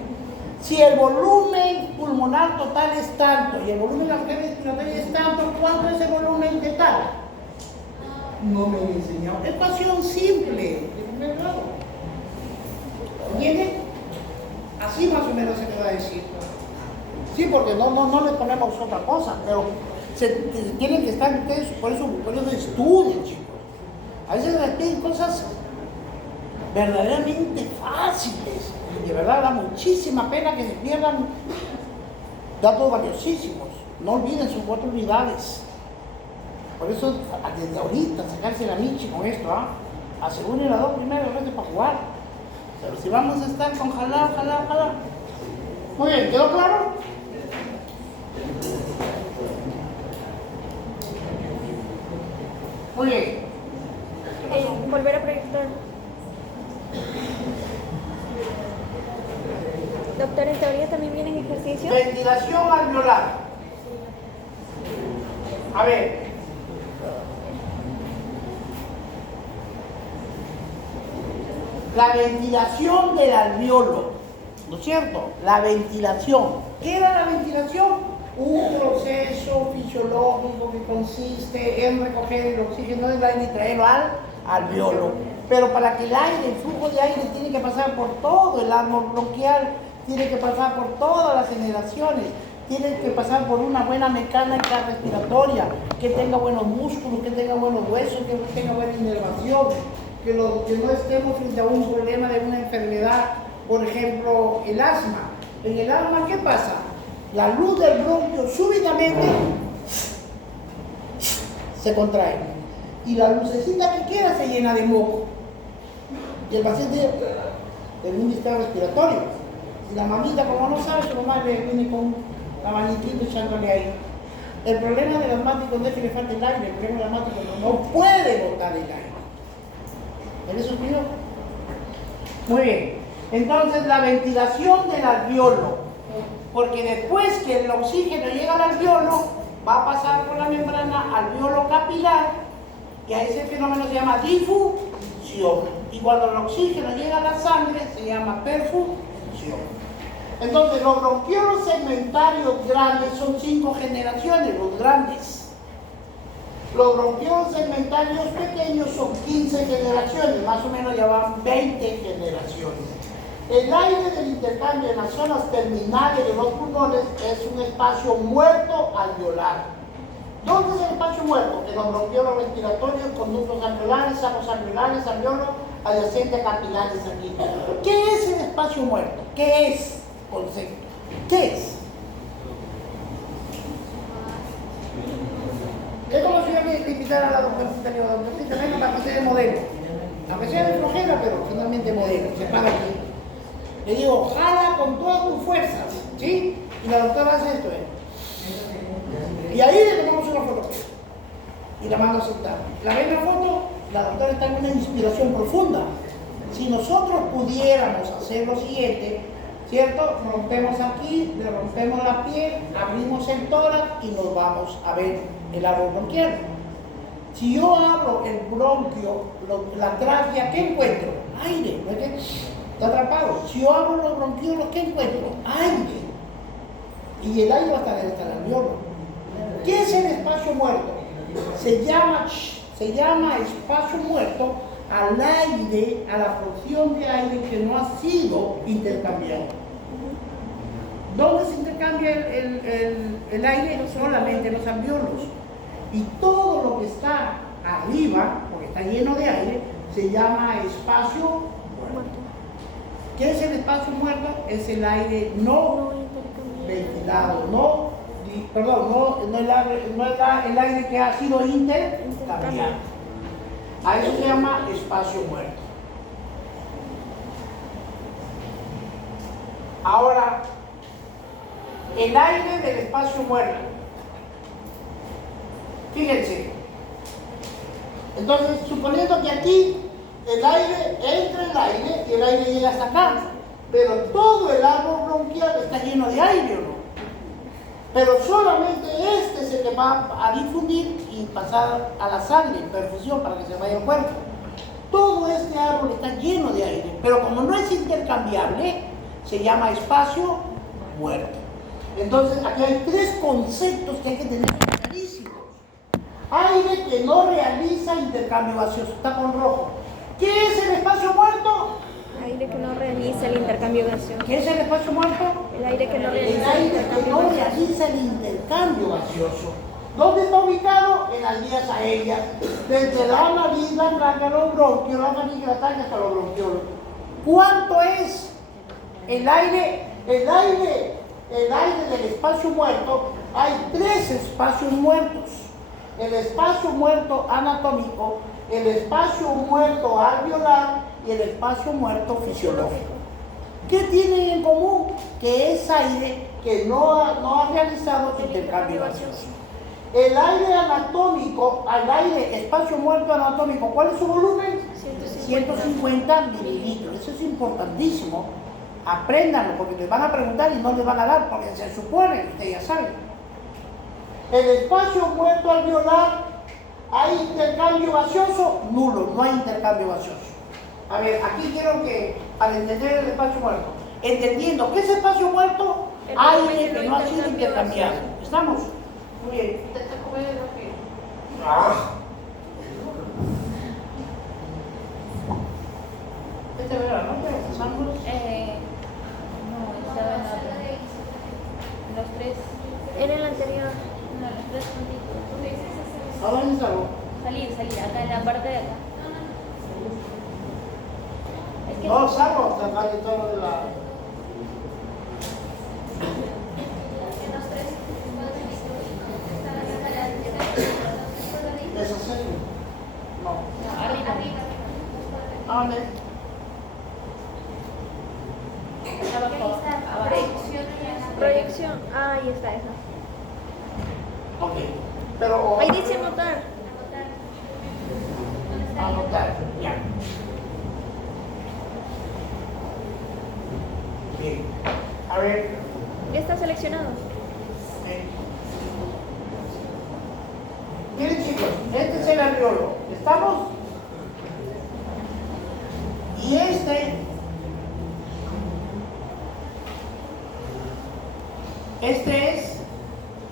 Si el volumen pulmonar total es tanto y el volumen respiratorio es tanto, ¿cuánto es el volumen de tal? No me han enseñado. Ecuación simple, de primer grado. ¿Entienden? Así más o menos se te va a decir. Sí, porque no le ponemos otra cosa, pero tienen que estar ustedes, por eso estudien, chicos. A veces les piden cosas verdaderamente fáciles. Y de verdad da muchísima pena que se pierdan datos valiosísimos. No olviden sus 4 unidades. Por eso, desde ahorita, sacarse la michi con esto, aseguren las 2 primeras veces para jugar. Pero si vamos a estar con jalar. Muy bien, ¿quedó claro? Muy bien. Volver a proyectar. Doctor, ¿en teoría también vienen ejercicios? Ventilación alveolar. A ver. La ventilación del alveolo, ¿no es cierto? La ventilación. ¿Qué era la ventilación? Un proceso fisiológico que consiste en recoger el oxígeno del aire y traerlo al alveolo. Pero para que el aire, el flujo de aire tiene que pasar por todo el árbol bronquial, tiene que pasar por todas las generaciones, tiene que pasar por una buena mecánica respiratoria, que tenga buenos músculos, que tenga buenos huesos, que tenga buena inervación, que no estemos frente a un problema de una enfermedad, por ejemplo, el asma. En el asma, ¿qué pasa? La luz del bronquio súbitamente se contrae y la lucecita que queda se llena de moco y el paciente tiene un distrés respiratorio y la mamita, como no sabe, su mamá le viene con la maniquita echándole ahí. El problema del asmático no es que le falte el aire, el problema del asmático no puede botar el aire. ¿En eso explico? Muy bien. Entonces, la ventilación del alveolo, porque después que el oxígeno llega al alveolo, va a pasar por la membrana alveolo capilar, y a ese fenómeno se llama difusión. Y cuando el oxígeno llega a la sangre, se llama perfusión. Entonces, los bronquiolos segmentarios grandes son 5 generaciones, los grandes. Los bronquiolos segmentarios pequeños son 15 generaciones, más o menos ya van 20 generaciones. El aire del intercambio en las zonas terminales de los pulmones es un espacio muerto alveolar. ¿Dónde es el espacio muerto? En los bronquiolos respiratorios, conductos alveolares, sacos alveolares, alveolos, adyacentes capilares aquí. ¿Qué es el espacio muerto? ¿Qué es? Concepto. ¿Qué es? Es como si yo le invitara a la doctorcita, le digo, doctorcita, venga para que sea de modelo. Aunque sea de flojera, pero finalmente modelo. Se para aquí. Le digo, jala con todas tus fuerzas, ¿sí? Y la doctora hace esto, Y ahí le tomamos una foto. y la mando a sentar. La ven la foto, la doctora está en una inspiración profunda. Si nosotros pudiéramos hacer lo siguiente, ¿cierto? Rompemos aquí, le rompemos la piel, abrimos el tórax y nos vamos a ver el árbol bronquial. Si yo abro el bronquio, la tráquea, ¿qué encuentro? Aire, ¿no es que está atrapado? Si yo abro los bronquiolos, ¿qué encuentro? Aire. Y el aire va a estar en el alveolo. ¿Qué es el espacio muerto? Se llama espacio muerto al aire, a la porción de aire que no ha sido intercambiado. ¿Dónde se intercambia el aire? Solamente en los alveolos. Y todo lo que está arriba, porque está lleno de aire, se llama espacio muerto. ¿Qué es el espacio muerto? Es el aire no ventilado, no el aire que ha sido intercambiado. A eso se llama espacio muerto. Ahora, el aire del espacio muerto. Fíjense. Entonces, suponiendo que aquí el aire entra el aire y el aire llega hasta acá, pero todo el árbol bronquial está lleno de aire, ¿o no? Pero solamente este es el que va a difundir y pasar a la sangre, en perfusión, para que se vaya al cuerpo. Todo este árbol está lleno de aire, pero como no es intercambiable, se llama espacio muerto. Entonces, aquí hay tres conceptos que hay que tener clarísimos. Aire que no realiza intercambio gaseoso, está con rojo. ¿Qué es el espacio muerto? Aire que no realiza el intercambio gaseoso. ¿Qué es el espacio muerto? El aire que no El realiza el aire que intercambio no gaseoso. realiza el intercambio gaseoso. ¿Dónde está ubicado? En las vías aéreas. Desde la nariz, la tráquea, los bronquios, la nariz, la tráquea hasta los bronquiolos. ¿Cuánto es el aire? El aire del espacio muerto. Hay tres espacios muertos. El espacio muerto anatómico, el espacio muerto alveolar y el espacio muerto fisiológico. ¿Qué tienen en común? Que es aire que no ha realizado intercambio gaseoso. El aire anatómico, el aire espacio muerto anatómico, ¿cuál es su volumen? 150 mililitros. Eso es importantísimo. Apréndanlo porque les van a preguntar y no les van a dar, porque se supone, ustedes ya saben. El espacio muerto alveolar, ¿hay intercambio gaseoso? Nulo, no hay intercambio gaseoso. A ver, aquí quiero que, para entender el espacio muerto, entendiendo qué es espacio muerto, aire que no ha sido intercambiado. ¿Estamos? Muy bien. ¿Este verano, no? ¿Estos ángulos? No, estaba en los tres. Era el anterior. No, los tres puntitos. ¿A dónde salgo? Salir, acá en la parte de acá. Es que No, salgo hasta acá de todo de la... ¿Deshacerlo? No. arriba. ¿A dónde? Abajo. Proyección. Ah, ahí está esa. Ok. Pero... Ahí dice anotar. Anotar, ya. Bien. A ver. Ya está seleccionado. Miren chicos, este es el alveolo. ¿Estamos? Y este es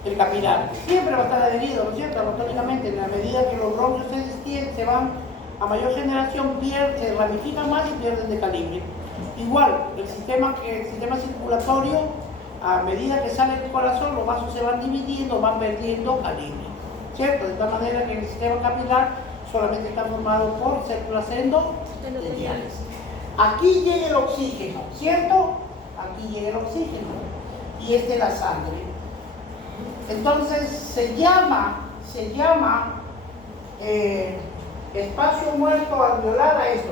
el capilar. Siempre va a estar adherido, ¿no es cierto? Anatómicamente, en la medida que los bronquios se van a mayor generación, se ramifican más y pierden de calibre. Igual, el sistema circulatorio, a medida que sale el corazón, los vasos se van dividiendo, van perdiendo calibre, ¿cierto? De tal manera que el sistema capilar solamente está formado por células endoteliales. Aquí llega el oxígeno, ¿cierto? Aquí llega el oxígeno y esta es la sangre. Entonces se llama espacio muerto alveolar a esto.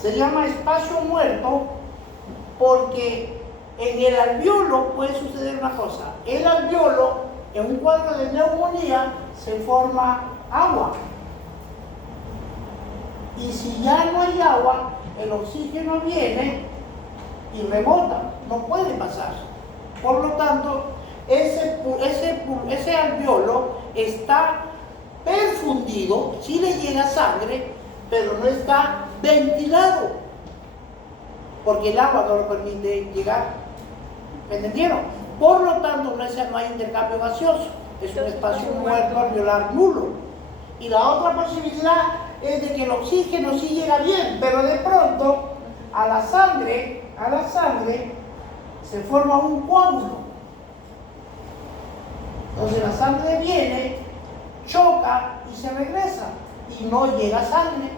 Se llama espacio muerto porque en el alveolo puede suceder una cosa. El alveolo, en un cuadro de neumonía, se forma agua. Y si ya no hay agua, el oxígeno viene y rebota, no puede pasar. Por lo tanto, ese alveolo está perfundido, sí le llega sangre, pero no está ventilado, porque el agua no lo permite llegar. ¿Me entendieron? Por lo tanto, no hay intercambio gaseoso, es un espacio muerto alveolar nulo. Y la otra posibilidad es de que el oxígeno sí llega bien, pero de pronto a la sangre se forma un coágulo. Entonces la sangre viene, choca y se regresa y no llega sangre.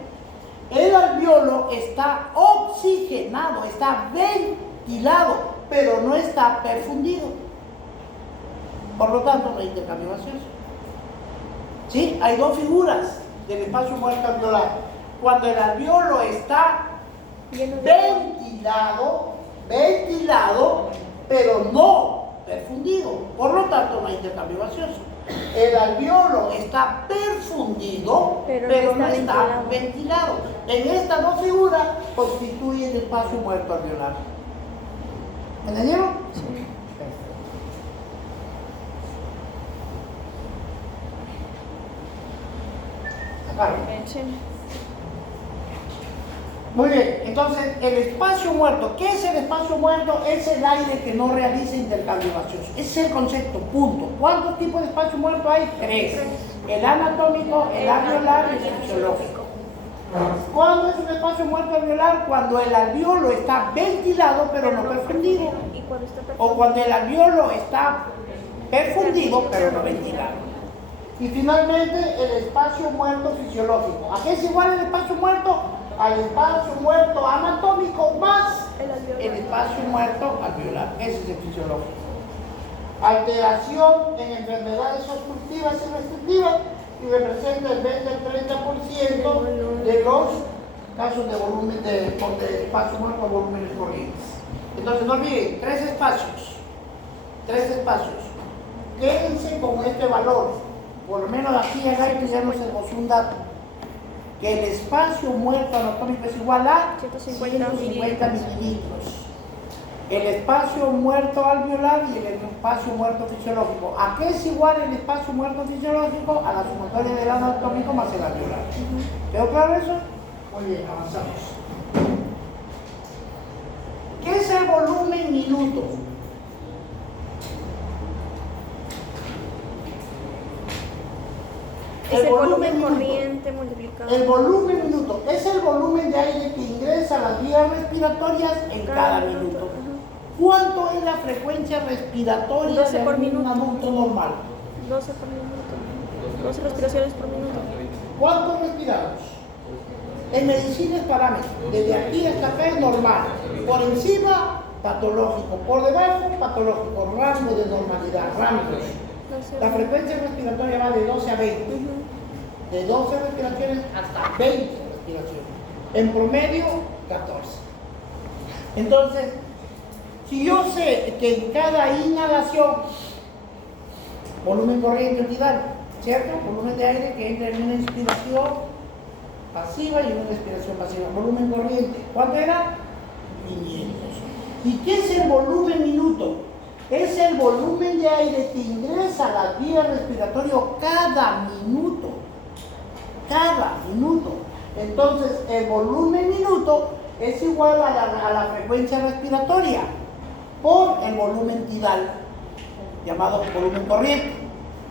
El alveolo está oxigenado, está ventilado, pero no está perfundido. Por lo tanto, no hay intercambio gaseoso. ¿Sí? Hay dos figuras del espacio muerto alveolar. Cuando el alveolo está ventilado, pero no perfundido. Por lo tanto, no hay intercambio gaseoso. El alveolo está perfundido, pero no está ventilado. En estas dos figuras constituyen el espacio muerto alveolar. ¿Entendieron? Sí. Acá. Sí. Muy bien, entonces el espacio muerto, ¿qué es el espacio muerto? Es el aire que no realiza intercambio gaseoso. Ese es el concepto, punto. ¿Cuántos tipos de espacio muerto hay? 3. El anatómico, el alveolar y el fisiológico. ¿Cuándo es un espacio muerto alveolar? Cuando el alveolo está ventilado pero no perfundido. ¿Y cuando está O cuando el alveolo está perfundido pero no ventilado. Y finalmente el espacio muerto fisiológico. ¿A qué es igual el espacio muerto? Al espacio muerto anatómico más el espacio muerto alveolar. Ese es el fisiológico. Alteración en enfermedades obstructivas y restrictivas y representa el 20 al 30% de los casos de volumen de espacio muerto a volúmenes corrientes. Entonces no olviden, 3 espacios. Quédense con este valor. Por lo menos aquí en la ya nos tenemos un dato. Que el espacio muerto anatómico es igual a 150 mililitros. El espacio muerto alveolar y el espacio muerto fisiológico. ¿A qué es igual el espacio muerto fisiológico? A la sumatoria del anatómico más el alveolar. ¿Quedó claro eso? Muy bien, avanzamos. ¿Qué es el volumen minuto? Es el volumen corriente multiplicado. El volumen minuto es el volumen de aire que ingresa a las vías respiratorias en cada minuto. ¿Cuánto es la frecuencia respiratoria 12 por de un minuto. adulto normal? 12 por minuto. 12 respiraciones por minuto. ¿Cuántos respiramos? En medicina es parámetro. Desde aquí hasta acá es normal. Por encima, patológico. Por debajo, patológico. Rango de normalidad, rangos. La frecuencia respiratoria va de 12 a 20. De 12 respiraciones hasta 20 respiraciones. En promedio, 14. Entonces, si yo sé que en cada inhalación, volumen corriente vital, ¿cierto? Volumen de aire que entra en una inspiración pasiva y en una expiración pasiva. Volumen corriente, ¿cuánto era? 500. ¿Y qué es el volumen minuto? Es el volumen de aire que ingresa a las vías respiratorias cada minuto. Cada minuto. Entonces, el volumen minuto es igual a la frecuencia respiratoria por el volumen tidal, llamado volumen corriente.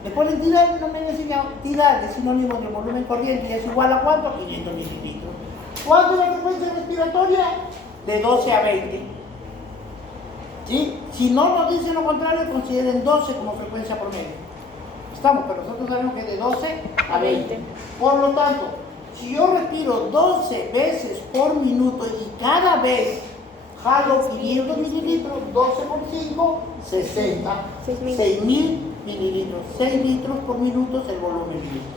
Le ponen tidal, no me han enseñado. Tidal es sinónimo del volumen corriente y es igual a ¿cuánto? 500 mililitros. ¿Cuánto es la frecuencia respiratoria? De 12 a 20. ¿Sí? Si no nos dicen lo contrario, consideren 12 como frecuencia promedio. Estamos, pero nosotros sabemos que es de 12 a 20. Por lo tanto, si yo respiro 12 veces por minuto y cada vez jalo 500 mililitros, 12 por 5, 60. 6.000 mililitros. 6 litros por minuto es el volumen minuto.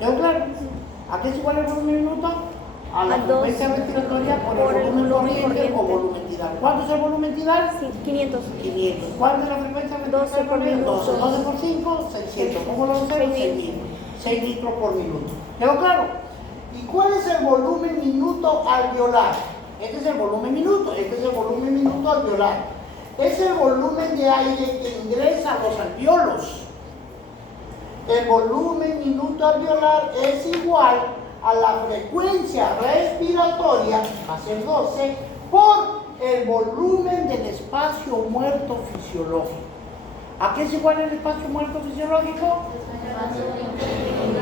¿Quedó claro? ¿A qué es igual el volumen minuto? a la A dos. frecuencia respiratoria por Por el el volumen volumen corriente o corriente. volumen tidal. ¿Cuánto es el volumen tidal? Sí, 500. 500. ¿Cuánto es la frecuencia 12 por respiratoria? minuto. 12. 12 por 5, 600. ¿Cómo lo hacemos? 6.000. 6 litros por minuto. ¿Quedó claro? ¿Y cuál es el volumen minuto alveolar? Este es el volumen minuto, este es el volumen minuto alveolar. Es el volumen de aire que ingresa a los alveolos. El volumen minuto alveolar es igual a la frecuencia respiratoria, va a ser 12, por el volumen del espacio muerto fisiológico. ¿A qué es igual el espacio muerto fisiológico?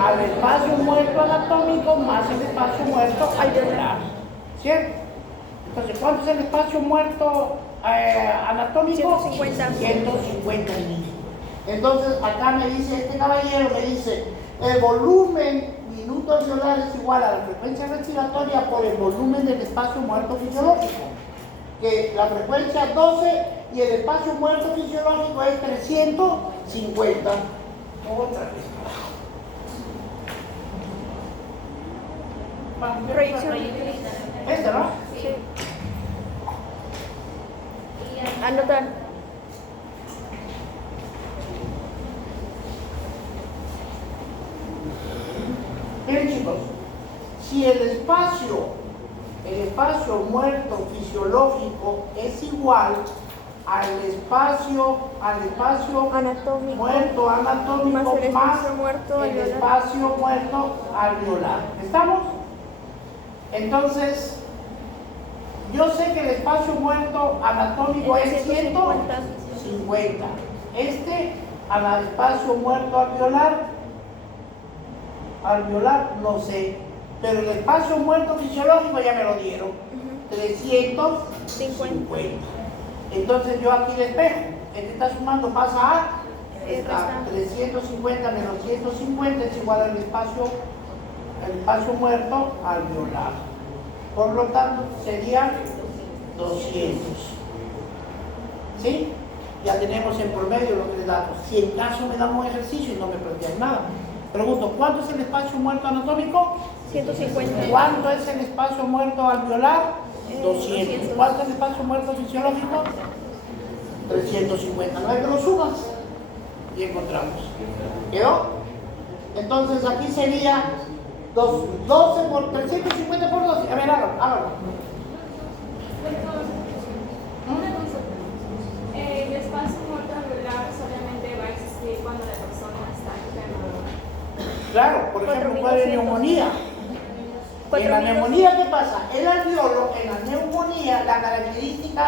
Al espacio muerto anatómico más el espacio muerto alveolar. ¿Cierto? Entonces, ¿cuánto es el espacio muerto anatómico? 150. 150 milímetros. Entonces, acá me dice, este caballero me dice, el volumen minuto alveolar es igual a la frecuencia respiratoria por el volumen del espacio muerto fisiológico. Que la frecuencia es 12 y el espacio muerto fisiológico es 350. Otra vez. Proyección. Este, ¿no? Sí. Anotar. Miren chicos, si el espacio muerto fisiológico es igual al espacio Anatómico. muerto anatómico Más el más espacio muerto el alveolar. espacio muerto alveolar. ¿Estamos? Entonces, yo sé que el espacio muerto anatómico es 150. Al espacio muerto alveolar no sé, pero el espacio muerto fisiológico ya me lo dieron, 350. Entonces yo aquí despejo, este está sumando, pasa a Resta. 350 menos 150 es igual al espacio muerto alveolar. Por lo tanto, serían 200. ¿Sí? Ya tenemos en promedio los tres datos. Si en caso me dan un ejercicio y no me plantean nada, pregunto, ¿cuánto es el espacio muerto anatómico? 150. ¿Cuánto es el espacio muerto alveolar? 200. ¿Cuánto es el espacio muerto fisiológico? 350. No hay que lo sumas y encontramos. ¿Quedó? Entonces aquí sería 12 por 350 por 12. A ver, hágalo. Una consulta. El espacio muerto alveolar solamente va a existir cuando la persona está enferma. Claro, por ejemplo, puede haber 4.200. neumonía. En la 4.200. neumonía, ¿qué pasa? El alveolo, en la neumonía, la característica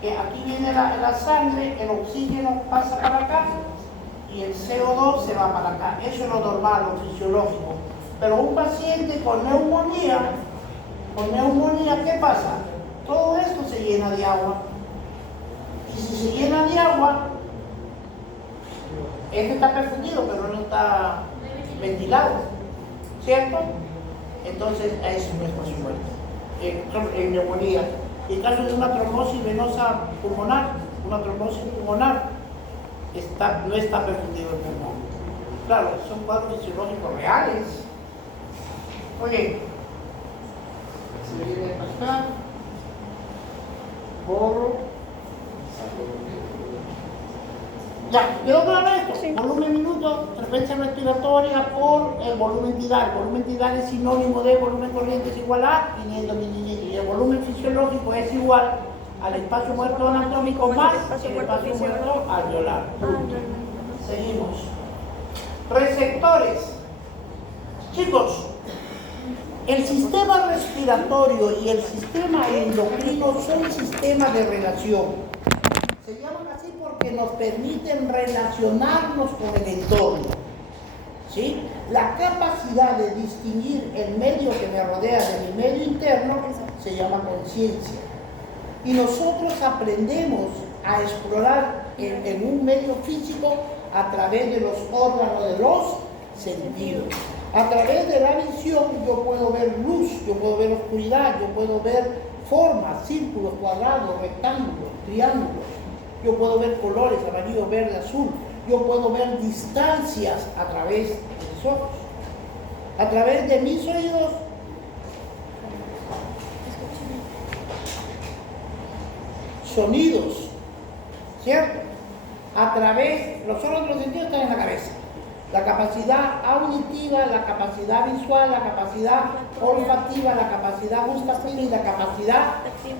que aquí viene la sangre, el oxígeno pasa para acá y el CO2 se va para acá. Eso es lo normal, lo fisiológico. Pero un paciente con neumonía, ¿qué pasa? Todo esto se llena de agua. Y si se llena de agua, este está perfundido, pero no está ventilado, ¿cierto? Entonces, eso no es espacio muerto. En neumonía. En caso de una trombosis venosa pulmonar, no está perfundido el pulmón. Claro, son cuadros fisiológicos reales. Oye, se viene para acá, borro. Ya, ¿quedó claro esto? Sí. Volumen minuto, frecuencia respiratoria por el volumen tidal. Volumen tidal es sinónimo de volumen corriente es igual a 500 mililitros. Y el volumen fisiológico es igual al espacio muerto anatómico más el espacio muerto alveolar. Seguimos. Receptores. Chicos, el sistema respiratorio y el sistema endocrino son sistemas de relación. Se llaman así porque nos permiten relacionarnos con el entorno. ¿Sí? La capacidad de distinguir el medio que me rodea de mi medio interno se llama conciencia. Y nosotros aprendemos a explorar en un medio físico a través de los órganos de los sentidos. A través de la visión yo puedo ver luz, yo puedo ver oscuridad, yo puedo ver formas, círculos, cuadrados, rectángulos, triángulos. Yo puedo ver colores, amarillo, verde, azul. Yo puedo ver distancias a través de mis ojos. A través de mis oídos sonidos, ¿cierto? A través, los sentidos están en la cabeza. La capacidad auditiva, la capacidad visual, la capacidad olfativa, la capacidad gustativa y la capacidad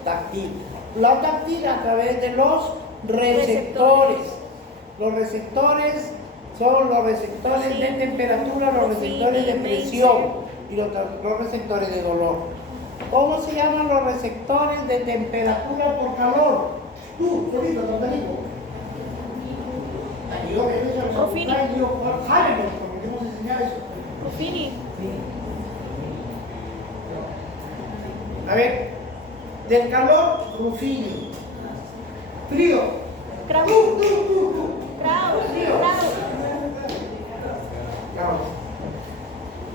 táctil. La táctil a través de los receptores. Los receptores son los receptores de temperatura, los receptores de presión y los receptores de dolor. ¿Cómo se llaman los receptores de temperatura por calor? Tú, solito, no te digo. Ruffini. Porque hemos enseñado eso. Ruffini. A ver, del calor, Ruffini. Frío. Krauss. Tú. Krauss. Frío. Krauss.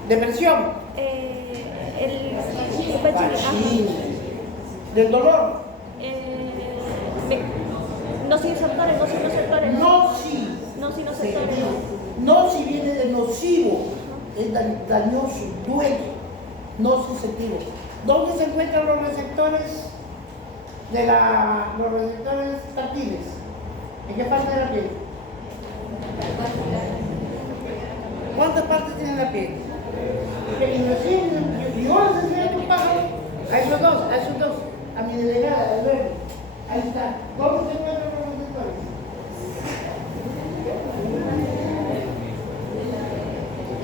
Depresión. El Pacini. Del dolor. Nociceptores. Nociceptores. Noci viene de nocivo, es dañoso, duele, nociceptivo. ¿Dónde se encuentran los receptores los receptores táctiles? ¿En qué parte de la piel? ¿Cuántas partes tiene la piel? Yo les enseñé a tu pájaro, a esos dos, a mi delegada, al verde. Ahí está. ¿Dónde se encuentran los receptores?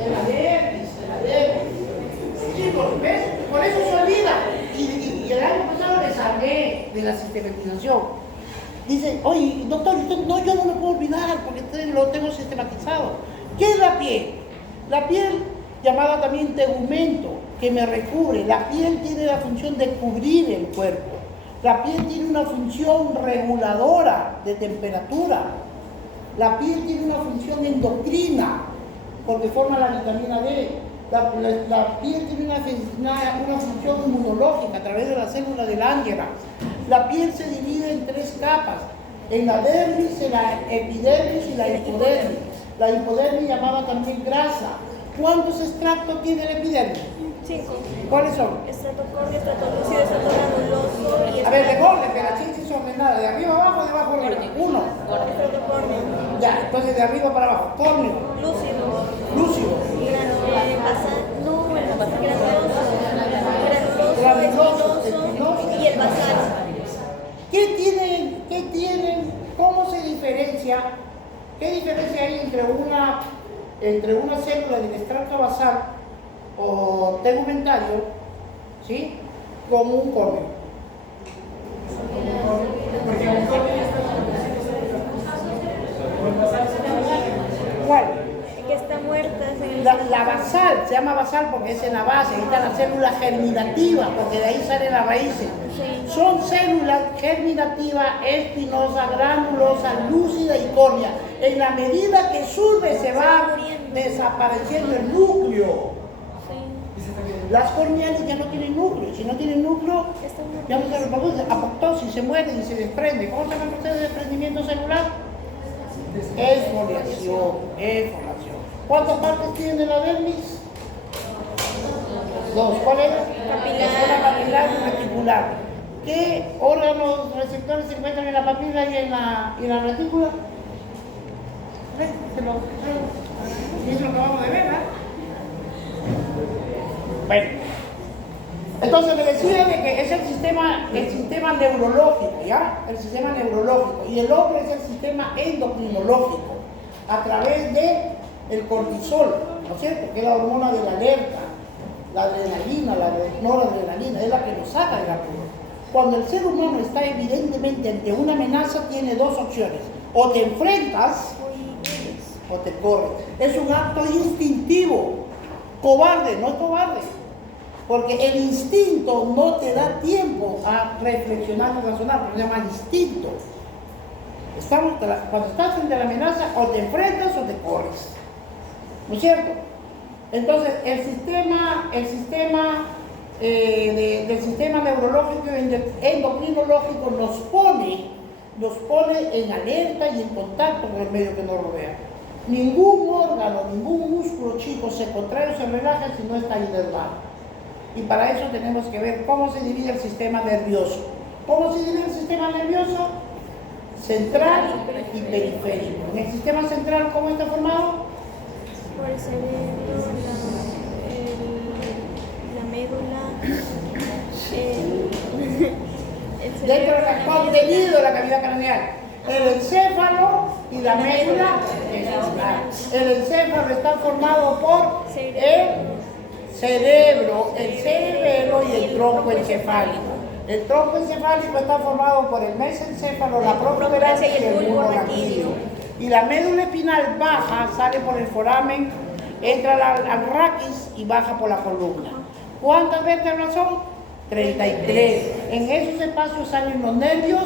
En la dermis. Chicos, ¿ves? Por eso se olvida. Y el año pasado les hablé de la sistematización. Dice, oye, doctor, no, yo no me puedo olvidar porque lo tengo sistematizado. ¿Qué es la piel? La piel, llamada también tegumento, que me recubre. La piel tiene la función de cubrir el cuerpo. La piel tiene una función reguladora de temperatura. La piel tiene una función endocrina, porque forma la vitamina D. La piel tiene una función inmunológica a través de la célula del ángela. La piel se divide en 3 capas, en la dermis, en la epidermis y la hipodermis. La hipodermis llamada también grasa. ¿Cuántos extractos tiene el epidermis? 5. ¿Cuáles son? Estratocordio, estratolúcido, estratogranuloso y A ver, de orden, pero así son de nada. De arriba abajo, de abajo arriba. 1. estratocordio. Ya, entonces de arriba para abajo. Córneo. Lúcido. Granuloso, espinoso y el basal. ¿Qué tienen? ¿Cómo se diferencia? ¿Qué diferencia hay entre una célula del estrato basal o tegumentario, ¿sí?, con un córneo? ¿Cuál? Que está muerta. La basal, se llama basal porque es en la base, ahí está la célula germinativa, porque de ahí salen las raíces. Sí. Son células germinativas, espinosa, granulosa, lúcida y córnea. En la medida que sube se va desapareciendo el núcleo. Sí. Las corneales ya no tienen núcleo, si no tienen núcleo, ya no se reproduce, apoptosis, se mueren y se desprende. ¿Cómo se llama el proceso de desprendimiento celular? Esfoliación. ¿Cuántas partes tiene la dermis? 2. ¿Cuál es? Papilar. La zona papilar y reticular. ¿Qué órganos receptores se encuentran en la papila y en la retícula? ¿Ves? Y eso lo acabamos de ver, ¿verdad? Bueno. Entonces me decía de que es el sistema neurológico, ¿ya? El sistema neurológico. Y el hombre es el sistema endocrinológico, a través de el cortisol, ¿no es cierto?, que es la hormona de la alerta, la adrenalina, la noradrenalina, es la que nos saca del apuro. Cuando el ser humano está evidentemente ante una amenaza, tiene 2 opciones: o te enfrentas o te corres. Es un acto instintivo. Cobarde, no es cobarde, porque el instinto no te da tiempo a reflexionar y razonar, pero se llama instinto. Cuando estás frente a la amenaza, o te enfrentas o te corres, ¿no es cierto? Entonces, el sistema neurológico y endocrinológico nos pone en alerta y en contacto con el medio que nos rodea. Ningún órgano, ningún músculo, chicos, se contrae o se relaja si no está inervado. Y para eso tenemos que ver cómo se divide el sistema nervioso. ¿Cómo se divide el sistema nervioso? Central y periférico. En el sistema central, ¿cómo está formado? Por el cerebro, la médula, el Dentro cerebro, del contenido de la cavidad craneal. El encéfalo y la médula espinal. El encéfalo está formado por el cerebro, el cerebelo y el tronco encefálico. El tronco encefálico está formado por el mesencéfalo, la protuberancia y el bulbo raquídeo. Y la médula espinal baja, sale por el foramen, entra al raquis y baja por la columna. ¿Cuántas vértebras son? 33. En esos espacios salen los nervios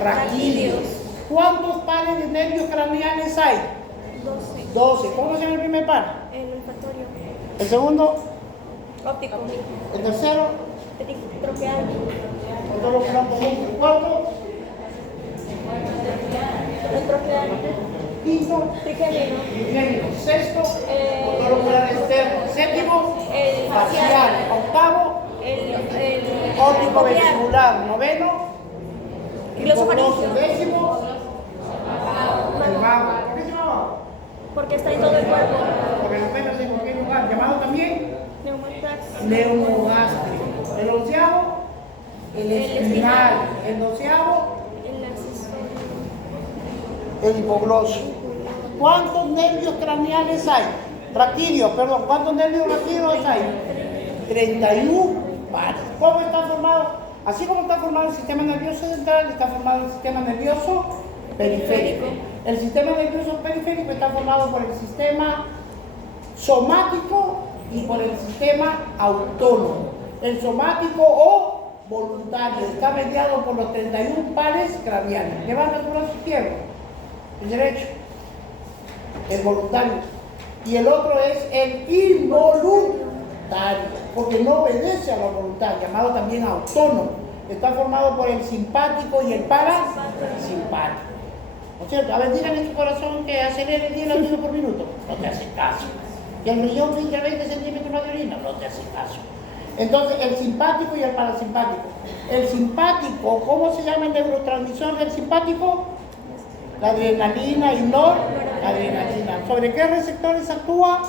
raquídeos. ¿Cuántos pares de nervios craneales hay? 12. ¿Cómo se llama el primer par? el olfatorio, El segundo, óptico, el tercero, troqueal, todos los blancos juntos. El cuarto, el troqueal, quinto, trigemino, trigémino. Sexto, motor ocular externo. Séptimo, el facial. facial, Octavo, el óptico coclear, vestibular. Noveno, glosofaringeo. Décimo, el vago. ¿Por qué se llama vago? Porque está en todo el cuerpo. Porque lo vemos en cualquier lugar. Llamado también Neumotax, neumogástrico. El onceavo, el espinal. El doceavo, el accesorio, el hipoglóso. ¿Cuántos nervios craneales hay? Raquídeos, perdón. ¿Cuántos nervios raquídeos hay? 31 pares. ¿Cómo está formado? Así como está formado el sistema nervioso central, está formado el sistema nervioso periférico. El sistema nervioso periférico está formado por el sistema somático y por el sistema autónomo. El somático o voluntario está mediado por los 31 pares craneales. Levanta tu brazo izquierdo, el derecho, el voluntario. Y el otro es el involuntario, porque no obedece a la voluntad, llamado también autónomo. Está formado por el simpático y el parasimpático. ¿No es cierto? A ver, díganle en tu corazón que acelere 10 latidos por minuto. No te hace caso. Que el riñón pinche 20 centímetros más de orina. No te hace caso. Entonces, el simpático y el parasimpático. El simpático, ¿cómo se llama el neurotransmisor del simpático? La adrenalina y noradrenalina. ¿Sobre qué receptores actúa?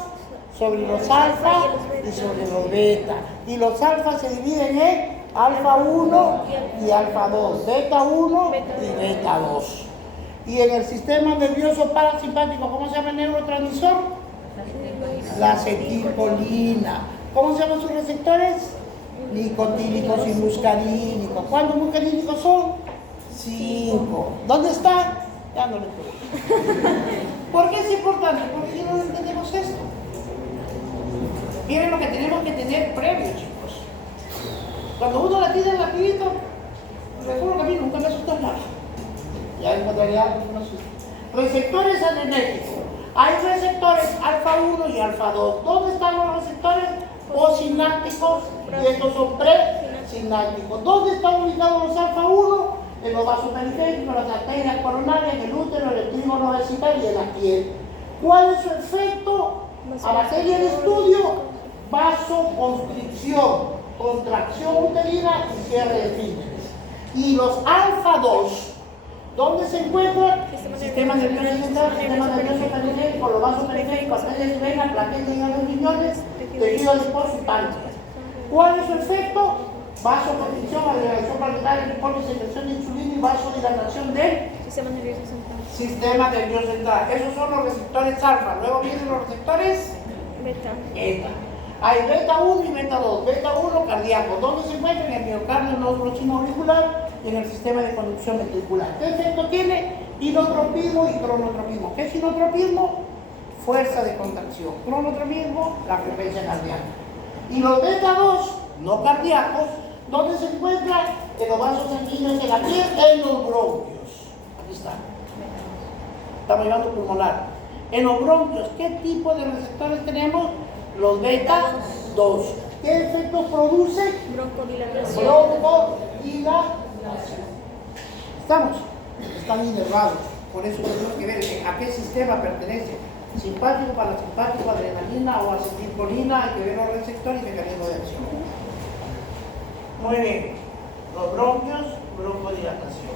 Sobre los alfa y sobre los beta. Y los alfa se dividen en alfa 1 y alfa 2, beta 1 y beta 2. Y en el sistema nervioso parasimpático, ¿cómo se llama el neurotransmisor? La acetilcolina. ¿Cómo se llaman sus receptores? Nicotínicos y muscarínicos. ¿Cuántos muscarínicos son? 5. ¿Dónde están? Ya no les puedo. ¿Por qué es importante? Porque no entendemos esto. Miren lo que tenemos que tener previo, chicos. Cuando uno la tiene rapidito, recuerdo que a mí nunca me asustó nada. Ya encontraría algo que no asusta. Receptores adrenérgicos. Hay receptores alfa 1 y alfa 2. ¿Dónde están los receptores posinápticos? Y estos son presinápticos. ¿Dónde están ubicados los alfa 1? En los vasos periféricos, en las arterias coronarias, en el útero, en el trígono vesical y en la piel. ¿Cuál es su efecto? A materia de estudio, vasoconstricción, contracción uterina y cierre de esfínteres. Y los alfa 2, ¿dónde se encuentran? Sistema nervioso central, sistema nervioso periférico, los vasos periféricos, arterias y venas, plaquetas y los riñones, tejido adiposo y páncreas. ¿Cuál es su efecto? Vasoconstricción, agregación planetaria, hipólisis, secreción de insulina y vasodilatación del sistema nervioso central, sistema nervioso central. Esos son los receptores alfa. Luego vienen los receptores beta, beta. Hay beta 1 y beta 2. Beta 1 cardíaco. ¿Dónde se encuentra? En el miocardio, en el nódulo sinoauricular y en el sistema de conducción ventricular. ¿Qué efecto tiene? Inotropismo y cronotropismo. ¿Qué es inotropismo? Fuerza de contracción. Cronotropismo, la frecuencia cardíaca. Y los beta 2, no cardíacos, ¿dónde se encuentran? En los vasos sanguíneos de la piel, en los bronquios. Aquí está. Estamos llevando pulmonar. En los bronquios, ¿qué tipo de receptores tenemos? Los beta 2. ¿Qué efectos produce? broncodilatación, Broncodilatación. ¿Estamos? Están inervados. Por eso tenemos que ver a qué sistema pertenece. Simpático, parasimpático, adrenalina o acetilcolina. Hay que ver los receptores y mecanismos de acción. Muy bien. los bronquios, broncodilatación.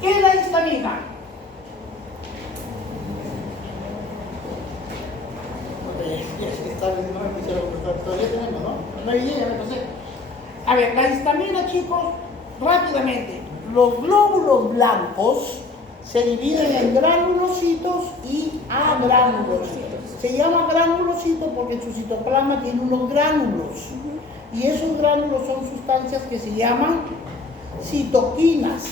¿Qué es la histamina? Todavía tenemos, ¿no? 9 días, ya me pasé. A ver, la histamina, chicos, rápidamente. Los glóbulos blancos se dividen en granulocitos y agranulocitos. Se llama granulocito porque su citoplasma tiene unos gránulos. Y esos gránulos son sustancias que se llaman citoquinas.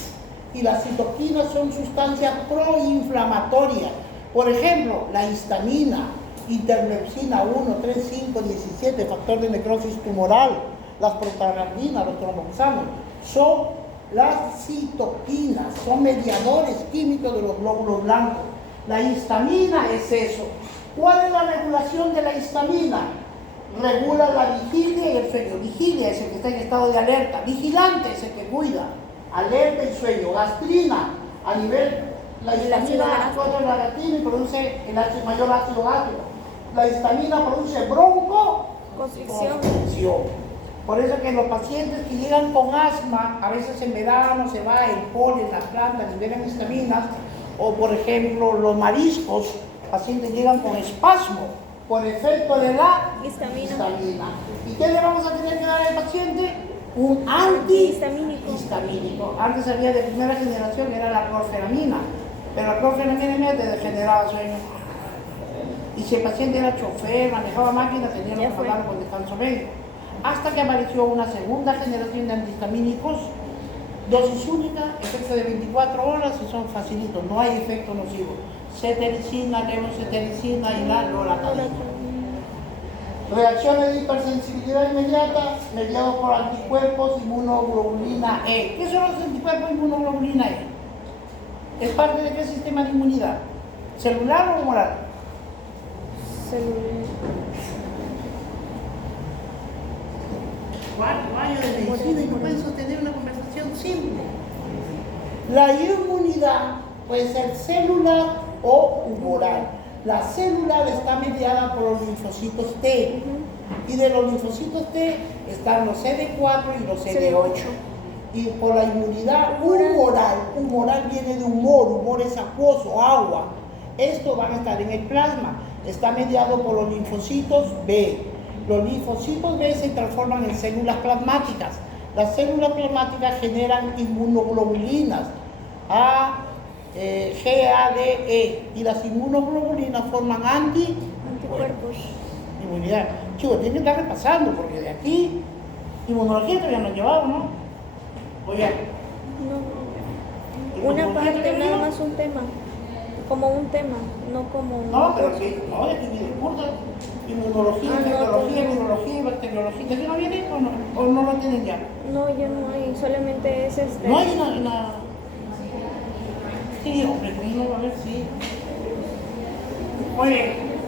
Y las citoquinas son sustancias proinflamatorias. Por ejemplo, la histamina, interleucina 1, 3, 5, 17, factor de necrosis tumoral, las prostaglandinas, los tromboxanos, son las citoquinas, son mediadores químicos de los glóbulos blancos. La histamina es eso. ¿Cuál es la regulación de la histamina? Regula la vigilia y el sueño. Vigilia es el que está en estado de alerta. Vigilante es el que cuida. Alerta y sueño. Gastrina, a nivel, la histamina actúa en la gastrina y produce el mayor ácido gástrico. La histamina produce broncoconstricción. Por eso que los pacientes que llegan con asma, a veces en verano se va el polen, las plantas, liberan histaminas, o por ejemplo los mariscos, pacientes llegan con espasmo por efecto de la histamina. ¿Y qué le vamos a tener que dar al paciente? Un antihistamínico. Antes había de primera generación, era la clorfenamina, pero la clorfenamina te degeneraba sueño. Y si el paciente era chofer, manejaba máquinas, teníamos que pagarlo con descanso médico. Hasta que apareció una segunda generación de antihistamínicos, dosis única, efecto de 24 horas y son facilitos, no hay efecto nocivo. Cetericina, levocetericina y la loratadina. Reacciones de hipersensibilidad inmediata, mediados por anticuerpos, inmunoglobulina E. ¿Qué son los anticuerpos inmunoglobulina E? ¿Es parte de qué sistema de inmunidad? ¿Celular o humoral? Celular. 4 años de medicina y no pueden sostener una conversación simple. La inmunidad puede ser celular o humoral. La celular está mediada por los linfocitos T. Y de los linfocitos T están los CD4 y los CD8. Y por la inmunidad humoral viene de humor es acuoso, agua. Estos van a estar en el plasma. Está mediado por los linfocitos B. Los linfocitos B se transforman en células plasmáticas. Las células plasmáticas generan inmunoglobulinas A, G, A, D, E. Y las inmunoglobulinas forman anticuerpos. Inmunidad. Chicos, tienen que estar repasando porque de aquí, inmunología todavía no llevado, ¿no? Oye. No. Una parte, nada más un tema. Como un tema, no como un... No, pero sí, no, de aquí viene curso. Inmunología, infectología y bacteriología. ¿De qué no viene o no lo tienen ya? No, ya no hay, solamente es este... No hay una... Sí, hombre, no, a ver, sí. Muy bien.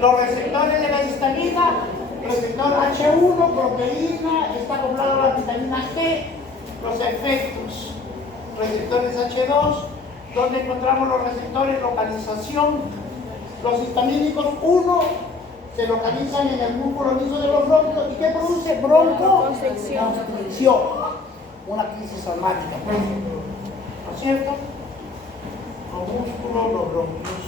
Los receptores de la histamina, receptor H1, proteína, está acoplado a la vitamina G, los efectos. Receptores H2, donde encontramos los receptores, localización. Los histamínicos 1 se localizan en el músculo liso de los bronquios. ¿Y qué produce? Broncoconstricción. Una crisis asmática, pues. ¿No es cierto? Los músculos, los bronquios.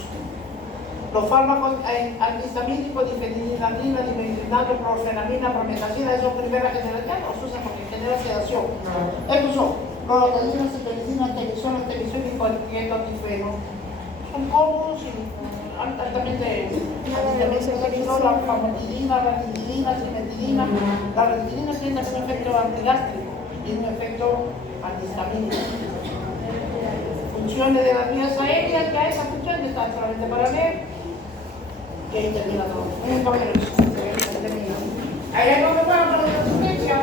Los fármacos antihistamínicos, difenidramina, dimetilinato, clorfenamina, promethazina, esos primera generación, los usan porque genera sedación. Estos son loratadina, cetericina, temisonas, y etotifeno. Son cómodos y altamente la famotidina, ranitidina, cimetidina. La ranitidina tiene un efecto antigástrico y un efecto antihistamínico. Funciones de las vías aéreas, ya esa función está solamente para leer. Y ahí termina todo. Ahí no me puedo poner la asistencia.